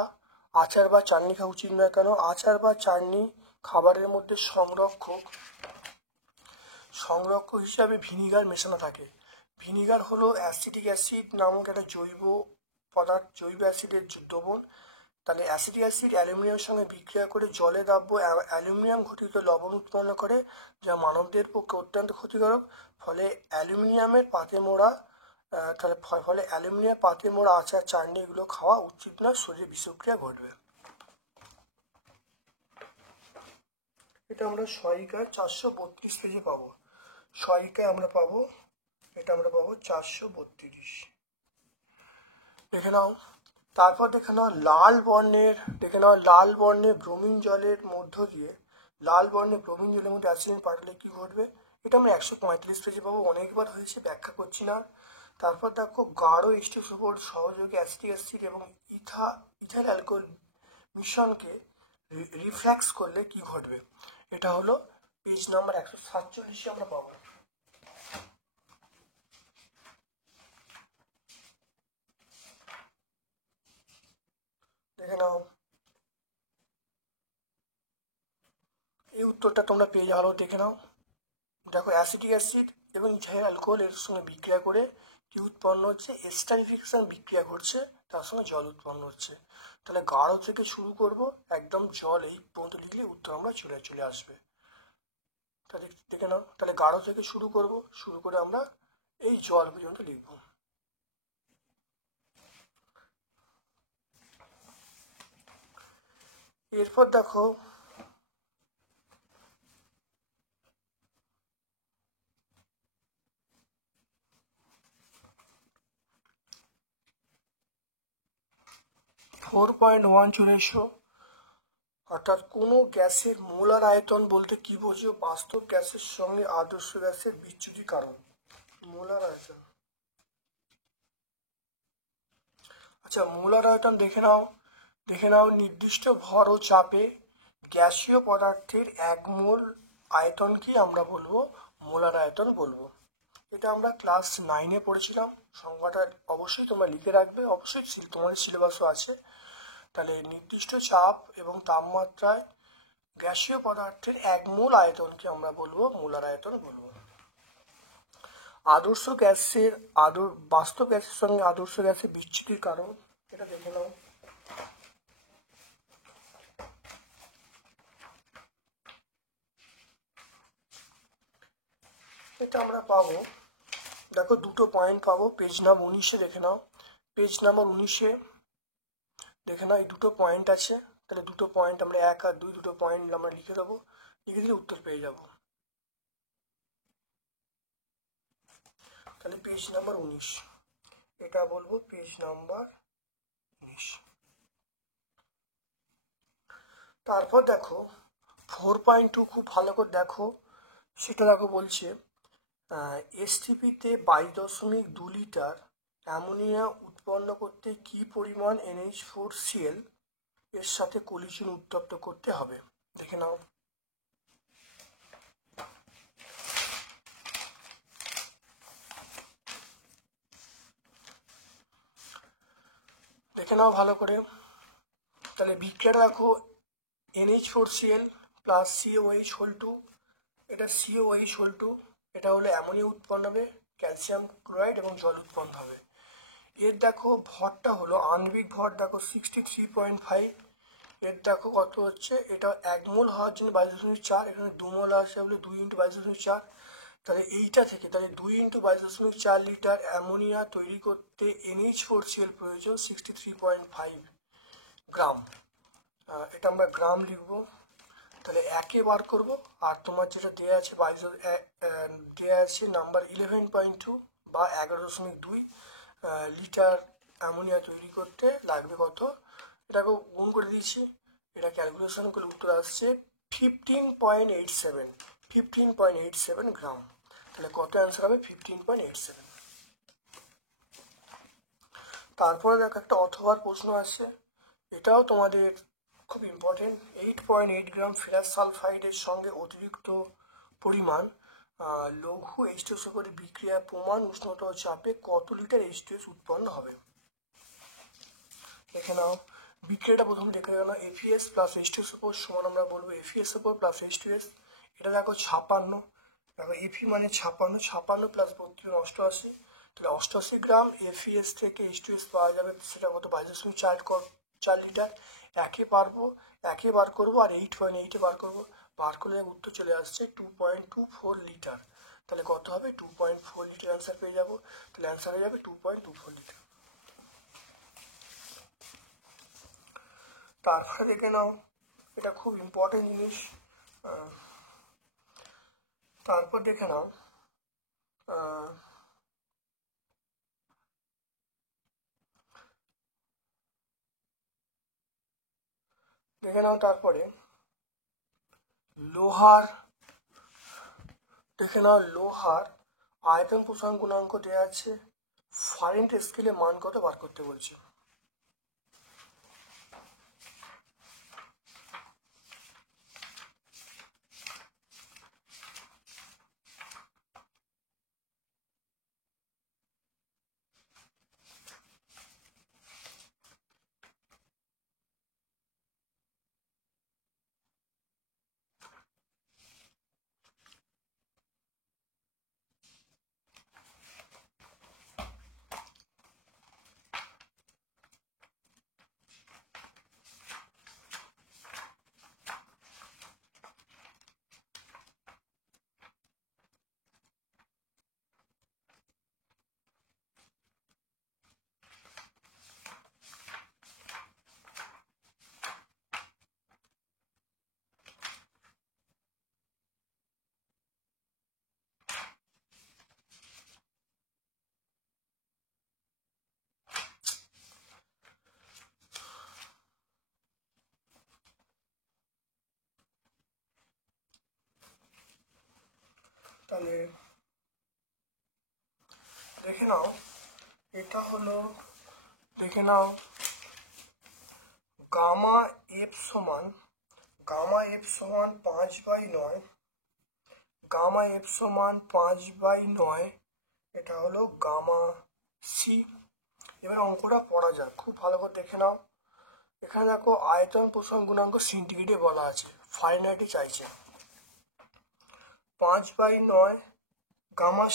আচার বা চাটনি খাওয়া উচিত নয় কেন? আচার বা চাটনি খাবারের মধ্যে সংরক্ষক হিসাবে ভিনিগার মেশানো থাকে। ভিনিগার হলো অ্যাসিটিক অ্যাসিড নামক একটা জৈব অ্যাসিডের দ্রবণ। তাহলে অ্যাসিটিক অ্যাসিড অ্যালুমিনিয়ামের সঙ্গে বিক্রিয়া করে জলে দ্রাব্য অ্যালুমিনিয়াম ঘটিত লবণ উৎপন্ন করে, যা মানবদের পক্ষে অত্যন্ত ক্ষতিকারক। ফলে অ্যালুমিনিয়াম পাতে মোড়া আচার চাটনি এগুলো খাওয়া উচিত নয়, শরীরে বিষক্রিয়া ঘটবে। এটা আমরা সহায়িকায় 432 পেজে পাবো। সহায়িকায় আমরা পাবো, এটা আমরা পাবো 432। দেখে নাও। তারপর দেখে নাও লাল বর্ণের ব্রোমিন জলের মধ্য দিয়ে, লাল বর্ণের ব্রোমিন জলের মধ্যে অ্যাসিড পাঠালে কি ঘটবে, এটা আমরা 135 পেজে পাবো। অনেকবার হয়েছে, ব্যাখ্যা করছি না। তারপর দেখো গাঢ় H2SO4 সহযোগে অ্যাসিটিক অ্যাসিড এবং ইথাইল অ্যালকোহল মিশ্রণকে রিফ্ল্যাক্স করলে কি ঘটবে, এটা হলো পেজ নাম্বার 147 আমরা পাবো। দেখে নাও, এই উত্তরটা তোমরা পেয়ে যাও। দেখে নাও, দেখো অ্যাসিটিক অ্যাসিড এবং ইথাইল অ্যালকোহল এর সঙ্গে বিক্রিয়া করে কি উৎপন্ন হচ্ছে, এস্টারিফিকেশন বিক্রিয়া ঘটছে, তার সঙ্গে জল উৎপন্ন হচ্ছে। তাহলে গাঢ় থেকে শুরু করব, একদম জল এই পর্যন্ত লিখলে উত্তর আমরা চলে আসবে। তাহলে দেখে নাও, তাহলে গাঢ় থেকে শুরু করে আমরা এই জল পর্যন্ত লিখব। এরপর দেখো 4.1 চলে এসো। অর্থাৎ কোনো গ্যাসের মোলার আয়তন বলতে কি বোঝো, বাস্তব গ্যাসের সঙ্গে আদর্শ গ্যাসের বিচ্যুতির কারণ। মোলার আয়তন, আচ্ছা মোলার আয়তন দেখে নাও নির্দিষ্ট ভর ও চাপে গ্যাসীয় পদার্থের 1 মোল আয়তনকে আমরা বলবো মোলার আয়তন বলবো। এটা আমরা ক্লাস 9-এ পড়েছিলাম। সংজ্ঞাটা অবশ্যই তোমরা লিখে রাখবে, অবশ্যই তোমাদের সিলেবাসও আছে। তাহলে নির্দিষ্ট চাপ এবং তাপমাত্রায় গ্যাসীয় পদার্থের 1 মোল আয়তনকে আমরা বলবো মোলার আয়তন বলবো। বাস্তব গ্যাসের সঙ্গে আদর্শ গ্যাসের বিচ্যুতির কারণ, এটা দেখে নাও। এটা আমরা পাবো, দেখো দুটো পয়েন্ট পাবো পেজ নাম্বার 19-এ। দেখে নাও পেজ নাম্বার 19-এ দেখে নাও, এই দুটো পয়েন্ট আছে। তাহলে দুটো পয়েন্ট আমরা 1 আর 2 দুটো পয়েন্ট আমরা লিখে দেবো, লিখে দিলে উত্তর পেয়ে যাব। তাহলে পেজ নাম্বার 19, এটা বলবো পেজ নাম্বার 19। তারপর দেখো 4.2 খুব ভালো করে দেখো, সেটা দেখো বলছে এসটিপিতে 22.2 লিটার অ্যামোনিয়া উৎপন্ন করতে কি পরিমাণ NH4Cl এর সাথে কলিশন উত্তপ্ত করতে হবে। দেখে নাও, ভালো করে। তাহলে বিক্রিয়াটা দেখো NH4Cl প্লাস COH হোল 2, এটা COH হোল 2, এটা হলো অ্যামোনিয়া উৎপন্ন হবে, ক্যালসিয়াম ক্লোরাইড এবং জল উৎপন্ন হবে। এর দেখো ভরটা হলো আণবিক ভর দেখো 63.5। এর দেখো কত হচ্ছে, এটা 1 মোল হওয়ার জন্য 22.4, এখানে 2 মোল আসে বলে 2 × 22.4। তাহলে এইটা থেকে তাহলে 2 × 22.4 লিটার অ্যামোনিয়া তৈরি করতে NH4Cl প্রয়োজন 63.5 গ্রাম। এটা আমরা গ্রাম লিখবো। তাহলে একে বার করবো, আর তোমার যেটা দেওয়া আছে দেওয়া আছে নাম্বার 11.2 বা 11.2 লিটার অ্যামোনিয়া তৈরি করতে লাগবে কত, এটাকে গুণ করে দিয়েছি। এটা ক্যালকুলেশন করলে উত্তর আসছে 15.87 গ্রাম। তাহলে কত অ্যান্সার হবে 15.87। তারপরে দেখো একটা অথবার প্রশ্ন আছে, এটাও তোমাদের খুব ইম্পর্টেন্ট। 8.8 গ্রাম ফেরাস সালফাইডের সঙ্গে অতিরিক্ত পরিমাণ লঘু H2SO4 বিক্রিয়া প্রমাণ উষ্ণতা ও চাপে কত লিটার H2S উৎপন্ন হবে। দেখে নাও, বিক্রিয়াটা প্রথমে দেখে গেল FeS প্লাস H2SO4 সমান আমরা বলবো FeSO4 প্লাস H2S। এটা দেখো 56, দেখো Fe মানে 56 প্লাস 32 88, তাহলে 88 গ্রাম FeS থেকে H2S পাওয়া যাবে, সেটা কত 22.4 লিটার। একে বার করবো আর 8.8-এ বার করলে উত্তর চলে আসছে 2.24 লিটার। তাহলে কত হবে 2.4 লিটার অ্যান্সার পেয়ে যাবো। তাহলে অ্যান্সার হয়ে যাবে 2.24 লিটার। তারপরে দেখে নাও, এটা খুব ইম্পর্টেন্ট জিনিস, তারপর দেখে নাও তারপরে লোহার আয়তন প্রসারণ গুণাঙ্ক দেওয়া আছে, ফারেনহাইট স্কেলে মান কত বার করতে বলছে। তাহলে দেখে নাও, এটা হলো দেখে নাও গামা এফ সমান 5/9, গামা এফ সমান 5/9, এটা হলো গামা সি। এবার অঙ্কটা পড়া যাক, খুব ভালো করে দেখে নাও। এখানে দেখো আয়তন প্রসারণ গুণাঙ্ক সেন্টিগ্রেডে বলা আছে, ফারেনহাইটে চাইছে। 5/9 গামা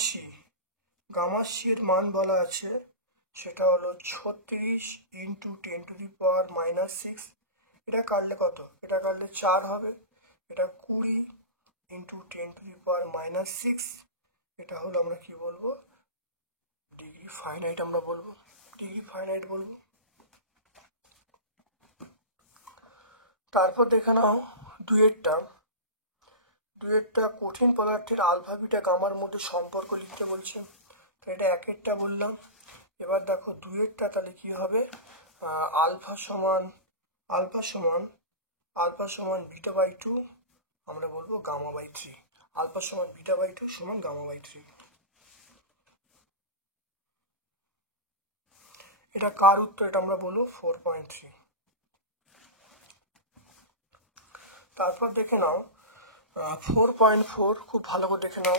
সি এর মান বলা আছে, সেটা হলো 36 × 10⁻⁻6। এটা কাটলে কত? এটা কাটলে 4 হবে। এটা 20 × 10⁻⁻6। এটা হলো আমরা কি বলবো? ডিগ্রি ফারেনহাইট আমরা বলবো, ডিগ্রি ফারেনহাইট বলবো। তারপর দেখে নাও দুয়েরটা কঠিন পদার্থের আলফা বিটা গামার মধ্যে সম্পর্ক লিখতে বলছে। তো এটা একেরটা বললাম। এবার দেখো দুয়েরটা, তাহলে কি হবে? আলফা সমান β/2 আমরা বলবো γ/3। আলফা সমান β/2 সমান γ/3। এটা কার উত্তর? এটা আমরা বলবো 4.3। তারপর দেখে নাও 4.4, খুব ভালো করে দেখে নাও।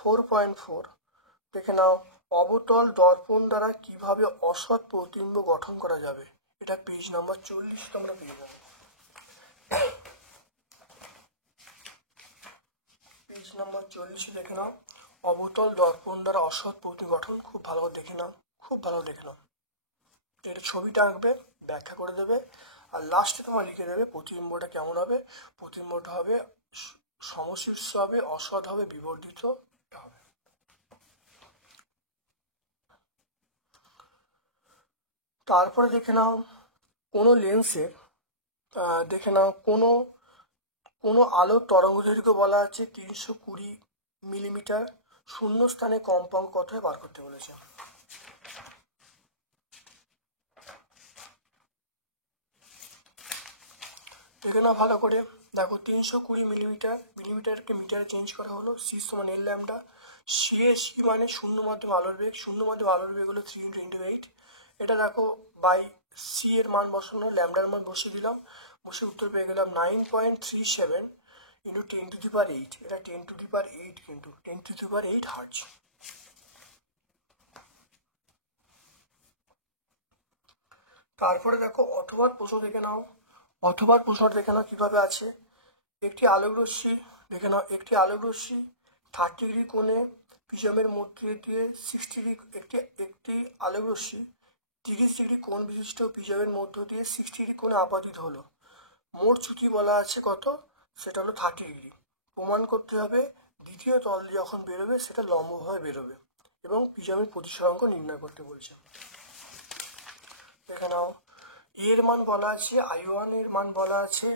4.4 দেখে নাও, অবতল দর্পণ দ্বারা কিভাবে অসৎ প্রতিবিম্ব গঠন করা যাবে। এটা পেজ নাম্বার 40 তোমরা পেয়ে যাবে। পেজ নাম্বার 40 দেখে নাও, অবতল দর্পণ দ্বারা অসৎ প্রতিবিম্ব গঠন। খুব ভালো করে দেখে নাও, এটা ছবিটা আঁকবে, ব্যাখ্যা করে দেবে, আর লাস্টে তোমার লিখে দেবে প্রতিবিম্বটা কেমন হবে। প্রতিবিম্বটা হবে সমশীর্ষ হবে, অসৎ হবে, বিবর্ধিত হবে। তারপরে দেখে নাও কোনো লেন্সের দেখে নাও কোনো আলোর তরঙ্গ দৈর্ঘ্য বলা আছে 320 মিলিমিটার, শূন্য স্থানে কম্পাঙ্ক কত বার করতে বলেছে। দেখে নাও ভালো করে, দেখো 320 মিলিমিটারকে মিটারে চেঞ্জ করা হলো। সি সমান এল ল্যামডা। সি মানে শূন্য মাধ্যমে আলোর বেগ, হলো 3 × 10⁸। এটা দেখো বাই সি এর মান বসানো, ল্যামডার মান বসিয়ে দিলাম, বসে উত্তর পেয়ে গেলাম 9.37 × 10⁸। এটা 10⁸, কিন্তু 10⁸ হার্জ। তারপরে দেখো অথবার প্রশ্ন দেখে নাও, কিভাবে আছে। একটি আলোক রশ্মি দেখে নাও, 30° কোণে প্রিজমের মধ্যে দিয়ে একটি আলোক রশ্মি 30° কোণ বিশিষ্ট প্রিজমের মধ্য দিয়ে 60° কোণে আপতিত হলো। মোট চ্যুতি বলা আছে কত? সেটা হলো 30°। প্রমাণ করতে হবে দ্বিতীয় তল যখন বেরোবে সেটা লম্বভাবে বেরোবে, এবং প্রিজমের প্রতিসরাঙ্ক নির্ণয় করতে বলছে। দেখে নাও এর মান বলা আছে, I1 এর মান বলা আছে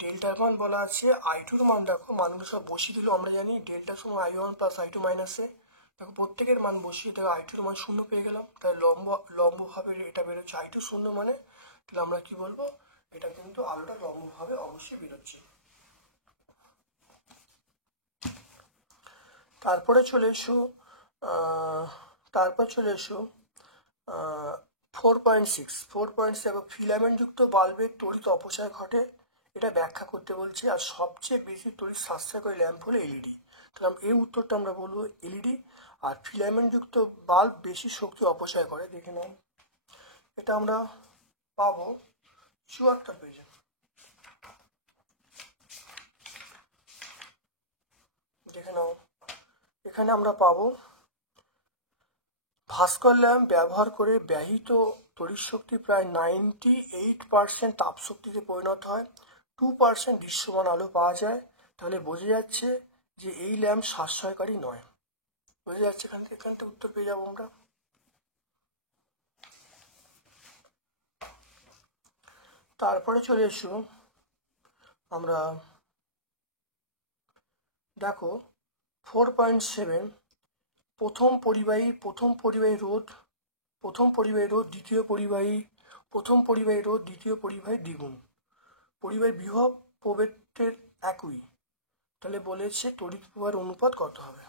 ডেল্টার মান বলা আছে, I2 মান দেখো মানগুলো সব বসিয়ে দিল, আমরা জানি ডেল্টা সমান I1 প্লাস I2 মাইনাস এ, দেখো প্রত্যেকের মান বসিয়ে দেখো I2 মান 0 পেয়ে গেলাম, তাই লম্বভাবে এটা বেরোচ্ছে I2 0 মানে, তাহলে আমরা কি বলবো, এটা কিন্তু আলোটা লম্বভাবে অবশ্যই বেরোচ্ছে। তারপরে চলে এসো 4.6 দেখো ফিলামেন্টযুক্ত বাল্বের তড়িৎ অপচয় ঘটে, এটা ব্যাখ্যা করতে বলছে। আর সবচেয়ে বেশি তড়িৎ সাশ্রয়কারী ল্যাম্প হলো এলইডি, তাহলে এই উত্তরটা আমরা বলবো এলইডি। আর ফিলামেন্টযুক্ত বাল্ব বেশি শক্তি অপচয় করে, দেখে নাও এটা আমরা পাবো 74 পেজে। দেখে নাও এখানে আমরা পাবো ভাস্কর ল্যাম্প ব্যবহার করে ব্যয়িত তড়িৎ শক্তি প্রায় 98% তাপশক্তিতে পরিণত হয়, 2% দৃশ্যমান আলো পাওয়া যায়। তাহলে বোঝা যাচ্ছে যে এই ল্যাম্প সাশ্রয়কারী নয়, বোঝা যাচ্ছে। এখান থেকে উত্তর পেয়ে যাবো আমরা। তারপরে চলে এসো আমরা দেখো 4.7 প্রথম পরিবাহী রোধ দ্বিতীয় পরিবাহী দ্বিগুণ, পরিবাহী বিভব প্রভেদের একই, তাহলে বলেছে তড়িৎ প্রবাহের অনুপাত কত হবে।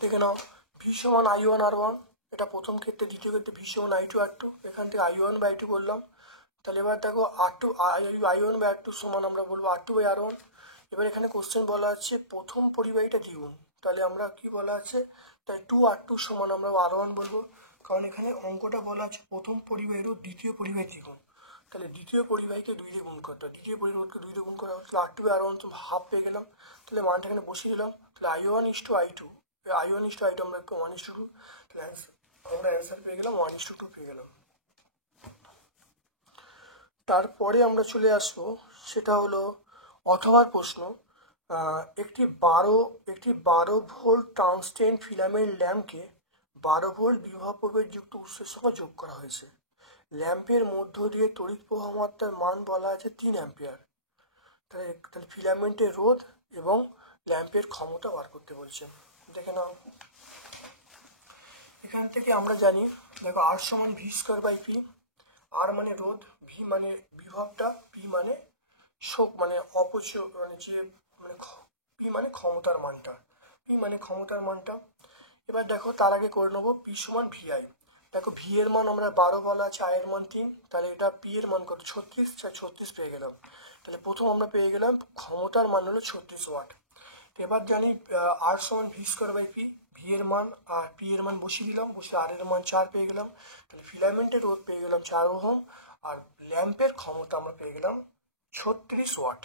দেখে নাও V সমান I1 R1, এটা প্রথম ক্ষেত্রে, দ্বিতীয় ক্ষেত্রে V সমান I2 R2, এখান থেকে I1 বাই I2 করলাম, তাহলে এবার দেখো I1 বাই R2 সমান আমরা বলবো R2 বাই R1। এবার এখানে কোশ্চেন বলা আছে প্রথম পরিবাহীটা দ্বিগুণ, তাহলে আমরা কি বলা আছে, তাই 2R2 সমান আমরা R1 বলবো, কারণ এখানে অঙ্কটা বলা আছে প্রথম পরিবাহী রোধ দ্বিতীয় পরিবাহী দ্বিগুণ, তাহলে দ্বিতীয় পরিবাহীকে 2 দিয়ে গুণ করতে হয়, দ্বিতীয় পরিবাহীকে 2 দিয়ে গুণ করা হচ্ছে R2 বাই R1 তো হাফ পেয়ে গেলাম, তাহলে মানটা এখানে বসিয়ে দিলাম, তাহলে I1 আমরা একটু 1:2, তাহলে আমরা অ্যান্সার পেয়ে গেলাম 1:2 পেয়ে গেলাম। তারপরে আমরা চলে আসবো, সেটা হলো অথবার প্রশ্ন, একটি 12 ভোল্ট টংস্টেন ফিলামেন্ট ল্যাম্পকে 12 ভোল্ট বিভব প্রভেদযুক্ত উৎসের সঙ্গে যোগ করা হয়েছে, ল্যাম্পের মধ্য দিয়ে তড়িৎ প্রবাহ মাত্রার মান বলা আছে 3 অ্যাম্পিয়ার, তাহলে ফিলামেন্টের রোধ এবং ল্যাম্পের ক্ষমতা বার করতে বলছে। দেখে নাও এখান থেকে আমরা জানি, দেখো R সমান V square by P, R মানে রোধ, V মানে বিভবটা, P মানে অপচয় P মানে ক্ষমতার মানটা, এবার দেখো তার আগে করে নেবো P সমান VI, দেখো V এর মান আমরা 12 বলা আছে, I এর মান 3, তাহলে এটা P এর মান কত 36, 36 পেয়ে গেলাম, তাহলে প্রথম আমরা পেয়ে গেলাম ক্ষমতার মান হলো 36 ওয়াট। এবার জানি R সমান V square by P, V এর মান আর P এর মান বসিয়ে দিলাম, বসে R এর মান 4 পেয়ে গেলাম, তাহলে ফিলামেন্টের রোধ পেয়ে গেলাম 4 ওহম, আর ল্যাম্পের ক্ষমতা আমরা পেয়ে গেলাম 36 ওয়াট।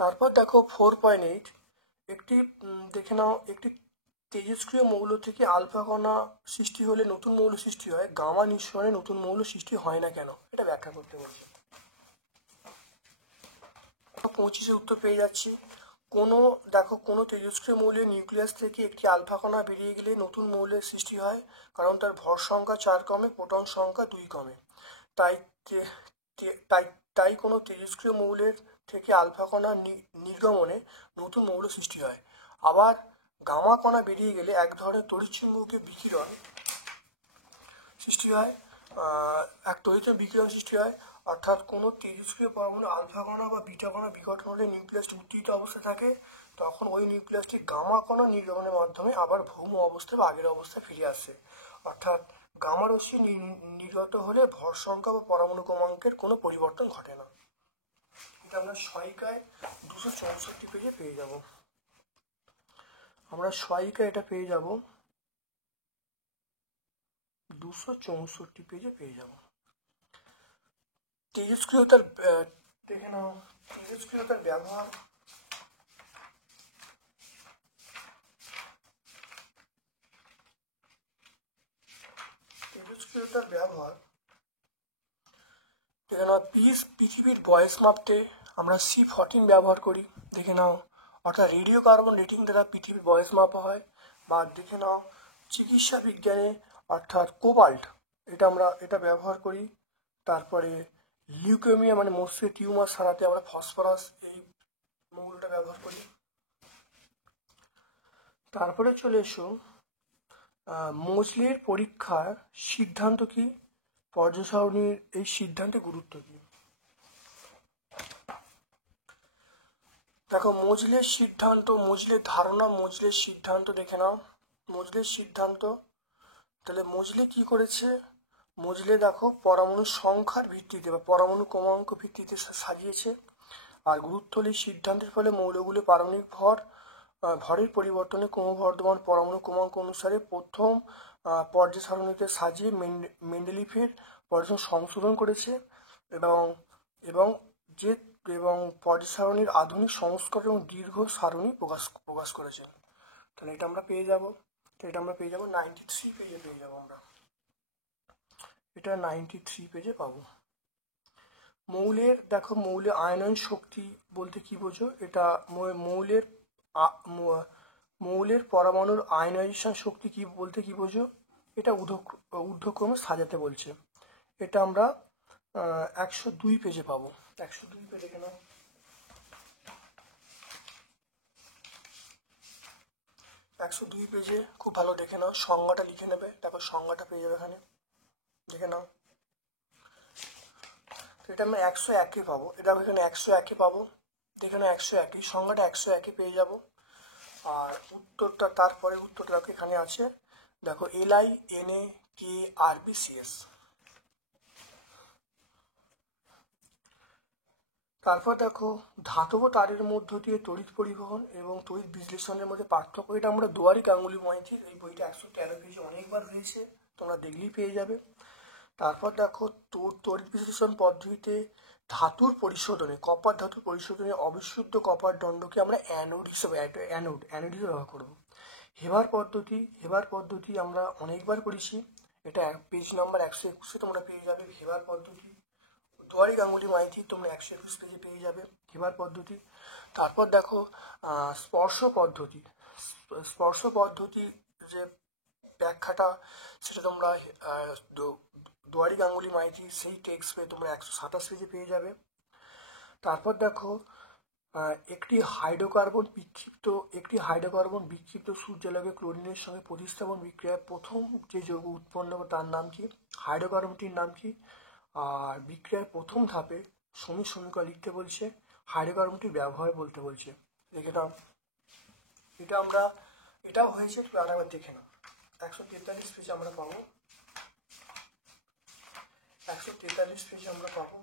তারপর দেখো 4.8 দেখে নাও একটি তেজস্ক্রিয় মৌল থেকে আলফা কণা সৃষ্টি হলে নতুন মৌল সৃষ্টি হয়, গামা নিঃসরণে নতুন মৌল সৃষ্টি হয় না কেন, এটা ব্যাখ্যা করতে বলছে। 25 উত্তর পেয়ে যাচ্ছি। কোনো তেজস্ক্রিয় মৌলের নিউক্লিয়াস থেকে একটি আলফা কণা বেরিয়ে গেলে নতুন মৌলের সৃষ্টি হয়, কারণ তার ভর সংখ্যা 4 কমে, প্রোটন সংখ্যা 2 কমে, তাই কোনো তেজস্ক্রিয় মৌলের থেকে আলফা কণা নির্গমনে নতুন মৌল সৃষ্টি হয়। আবার গামা কণা বেরিয়ে গেলে এক ধরনের তড়িৎচুম্বকীয় বিকিরণ সৃষ্টি হয়, অর্থাৎ কোনো তেজস্ক্রিয় পরমাণু আলফা কণা বা বিটা কণা বিঘটন হলে নিউক্লিয়াসটি উত্তেজিত অবস্থায় থাকে, তখন ওই নিউক্লিয়াসটি গামা কণা নির্গমনের মাধ্যমে আবার ভৌম অবস্থায় বা আগের অবস্থায় ফিরে আসে, অর্থাৎ গামা রশ্মি নির্গত হলে ভর সংখ্যা বা পরমাণু ক্রমাঙ্কের কোনো পরিবর্তন ঘটে না। এটা আমরা সহায়িকায় 264 পেজে পেয়ে যাব, আমরা সহায়িকায় এটা পেয়ে যাব 264 পেজে পেয়ে যাব। তেজস্ক্রিয়তার দেখে নাও, তেজস্ক্রিয়তার ব্যবহার, দেখে নাও পৃথিবীর বয়স মাপতে আমরা C14 ব্যবহার করি, দেখে নাও। অর্থাৎ রেডিও কার্বন রেটিং দ্বারা পৃথিবীর বয়স মাপা হয়। বা দেখে নাও চিকিৎসা বিজ্ঞানে অর্থাৎ কোবাল্ট, এটা ব্যবহার করি। তারপরে লিউকেমিয়া মানে মস্তিষ্কের টিউমার সারাতে আমরা ফসফরাস এই মৌলটা ব্যবহার করি। তারপরে চলে এসো মোজলের পরীক্ষার সিদ্ধান্ত কি, পর্যায় সারণীর এই সিদ্ধান্তে গুরুত্ব কি। দেখো মোজলের সিদ্ধান্ত, মোজলের ধারণা, মোজলের সিদ্ধান্ত দেখে নাও। মোজলের সিদ্ধান্ত, তাহলে মোজলে কি করেছে, মোজলে দেখো পরমাণু সংখ্যার ভিত্তিতে বা পরমাণু ক্রমাঙ্ক ভিত্তিতে সাজিয়েছে। আর গুরুত্বলীর সিদ্ধান্তের ফলে মৌলগুলি পারমাণবিক ভরের পরিবর্তনে ক্রমবর্ধমান পরমাণু ক্রমাঙ্ক অনুসারে প্রথম পর্যায় সারণীতে সাজিয়ে মেন্ডেলিফের পর্যায় সংশোধন করেছে এবং এবং যে এবং পর্যায় সারণীর আধুনিক সংস্করণ এবং দীর্ঘ সারণী প্রকাশ করেছে। তাহলে এটা আমরা পেয়ে যাব, 93 পেজে পেয়ে যাবো আমরা, এটা 93 পেজে পাবো। মৌলের দেখো, মৌলের আয়নন শক্তি বলতে কি বোঝো, এটা মৌলের পরমাণুর আয়নাইজেশন শক্তি কি বলতে কি বোঝো, এটা ঊর্ধ্বক্রমে সাজাতে বলছে। এটা আমরা 102 পেজে পাবো। 102 পেজে কেন, 102 পেজে খুব ভালো দেখে নাও, সংজ্ঞাটা লিখে নেবে। দেখো সংজ্ঞাটা পেয়ে যাবে এখানে, দেখে নাও। এটা আমরা 101-এ পাবো, এটা এখানে 101-এ পাবো, দেখে নাও 101-এ, সংজ্ঞাটা 101-এ পেয়ে যাবো। আর উত্তরটা, তারপরে উত্তরটা দেখো এখানে আছে, দেখো LINAKRBCS। তারপর দেখো ধাতব তারের মধ্য দিয়ে তড়িৎ পরিবহন এবং তড়িৎ বিশ্লেষণের মধ্যে পার্থক্য, এটা আমরা দুয়ারি গাঙ্গুলি মৈত্রীর এই বইটা 113 পেজে অনেকবার হয়েছে, তোমরা দেখলেই পেয়ে যাবে। তারপর দেখো তড়িৎ বিশ্লেষণ পদ্ধতিতে ধাতুর পরিশোধনে, কপার ধাতুর পরিশোধনে অবিশুদ্ধ কপার দণ্ডকে আমরা অ্যানোড হিসেবে ব্যবহার করব। হেবার পদ্ধতি আমরা অনেকবার করেছি, এটা পেজ নাম্বার 121-এ তোমরা পেয়ে যাবে হেবার পদ্ধতি। দুয়ারি গাঙ্গুলি মাইতি তোমরা 121 পেজে পেয়ে যাবে হেবার পদ্ধতি। তারপর দেখো স্পর্শ পদ্ধতি যে ব্যাখ্যাটা, সেটা তোমরা দুয়ারি গাঙ্গুলি মাইতি সেই টেক্সট পেয়ে তোমরা 127 পেজে পেয়ে যাবে। তারপর দেখো একটি হাইড্রোকার্বন বিক্ষিপ্ত সূর্যালোকে ক্লোরিনের সঙ্গে প্রতিস্থাপন বিক্রিয়ায় প্রথম যে যৌগ উৎপন্ন হবে তার নাম কি, হাইড্রোকার্বনটির নাম কি। আর বিক্রিয়ার প্রথম ধাপে সমীকরণ লিখতে বলছে, হাইড্রোকার্বনটির ব্যবহার বলতে বলছে। দেখে নাও, এটাও হয়েছে, আরেকবার দেখে নাও। 143 পেজে আমরা পাবো, 143 পেজে আমরা পাবো।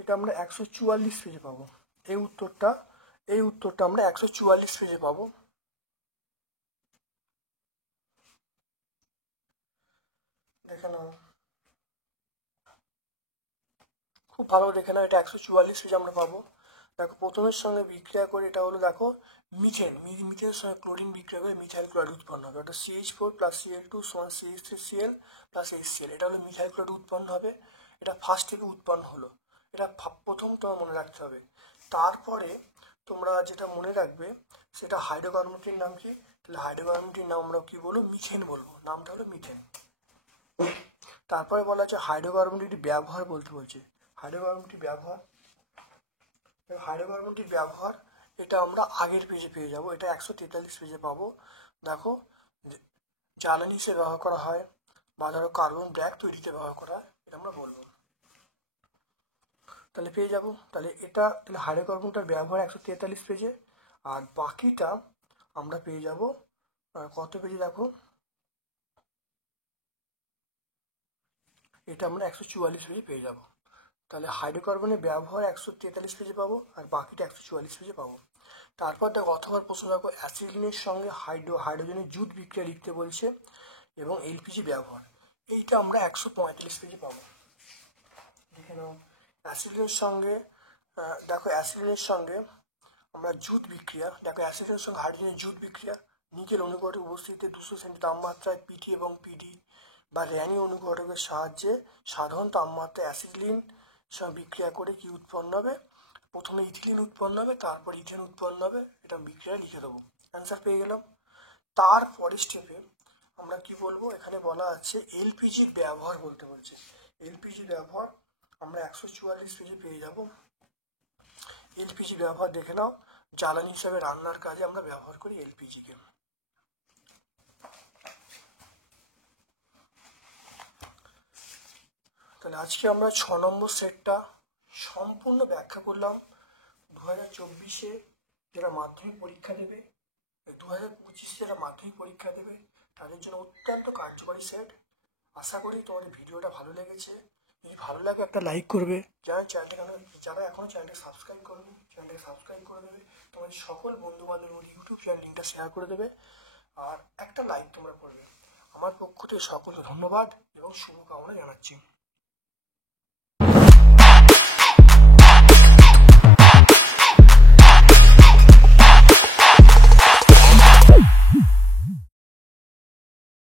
এটা আমরা 144 পেজে পাবো। এই উত্তরটা আমরা 144 পেজে পাবো। দেখে নাও, খুব ভালো দেখে নাও, এটা 144 পেজে আমরা পাবো। দেখো প্রথমের সঙ্গে বিক্রিয়া করে, এটা হলো দেখো মিথেনের সঙ্গে ক্লোরিন বিক্রিয়া করে মিথাইল ক্লোরাইড উৎপন্ন হবে, অর্থাৎ CH4 + Cl2 = CH3Cl + HCl, এটা হলো মিথাইল ক্লোরাইড উৎপন্ন হবে। এটা ফার্স্ট থেকে উৎপন্ন হলো, এটা প্রথম তোমার মনে রাখতে হবে। তারপরে তোমরা যেটা মনে রাখবে সেটা হাইড্রোকার্বনটির নাম কি, তাহলে হাইড্রোকার্বনটির নাম আমরা কি বলবো, মিথেন বলবো, নামটা হলো মিথেন। তারপরে বলা আছে হাইড্রোকার্বনটির ব্যবহার বলতে বলছে, হাইড্রোকার্বনটির ব্যবহার এটা আমরা আগের পেজে পেয়ে যাব, এটা 143 পেজে পাবো। দেখো জ্বালানি হিসেবে ব্যবহার করা হয়, বা ধরো কার্বন ব্ল্যাক তৈরিতে ব্যবহার করা হয়, এটা আমরা বলবো, তাহলে পেয়ে যাব। তাহলে হাইড্রোকার্বনটার ব্যবহার 143 পেজে, আর বাকিটা আমরা পেয়ে যাব কত পেজে, দেখো এটা আমরা 144 পেজে পেয়ে যাব। তাহলে হাইড্রোকার্বনের ব্যবহার 143 পেজে পাবো, আর বাকিটা 144 পেজে পাবো। তারপর দেখো অথবা প্রশ্ন দেখো অ্যাসিলিনের সঙ্গে হাইড্রোজেনের জুট বিক্রিয়া লিখতে বলছে এবং এলপিজি ব্যবহার, এইটা আমরা 145 পেজে পাবো। দেখে নাও অ্যাসিলিনের সঙ্গে আমরা জুট বিক্রিয়া, দেখো অ্যাসিলিনের সঙ্গে হাইড্রোজেনের জুট বিক্রিয়া, নিকেল অনুঘটক উপস্থিতিতে 200 সেন্টি তাপমাত্রায় পিটি এবং পিডি বা র্যানি অনুঘটকের সাহায্যে সাধারণ তাপমাত্রায় অ্যাসিটিলিন বিক্রিয়া করে কি উৎপন্ন হবে? প্রথমে ইথিলিন উৎপন্ন হবে, তারপর ইথেন উৎপন্ন হবে। এটা বিক্রিয়া লিখে দেবো, অ্যান্সার পেয়ে গেলাম। তারপরের স্টেপে আমরা কি বলবো, এখানে বলা আছে এলপিজির ব্যবহার বলতে বলছে। এলপিজির ব্যবহার আমরা 144 পেজে পেয়ে যাব। এলপিজি ব্যবহার দেখে নাও, জ্বালানি হিসাবে রান্নার কাজে আমরা ব্যবহার করি এলপিজিকে। তাহলে আজকে আমরা 6 নম্বর সেটটা সম্পূর্ণ ব্যাখ্যা করলাম। 2024-এ যারা মাধ্যমিক পরীক্ষা দেবে, 2025-এ যারা মাধ্যমিক পরীক্ষা দেবে তাদের জন্য অত্যন্ত কার্যকরী সেট। আশা করি তোমাদের ভিডিওটা ভালো লেগেছে। যদি ভালো লাগে একটা লাইক করবে, যারা এখনো চ্যানেলটি সাবস্ক্রাইব করবে চ্যানেলটাকে সাবস্ক্রাইব করে দেবে, তোমাদের সকল বন্ধু বান্ধবের ইউটিউব চ্যানেল লিঙ্কটা শেয়ার করে দেবে, আর একটা লাইক তোমরা করবে। আমার পক্ষ থেকে সকলকে ধন্যবাদ এবং শুভকামনা জানাচ্ছি।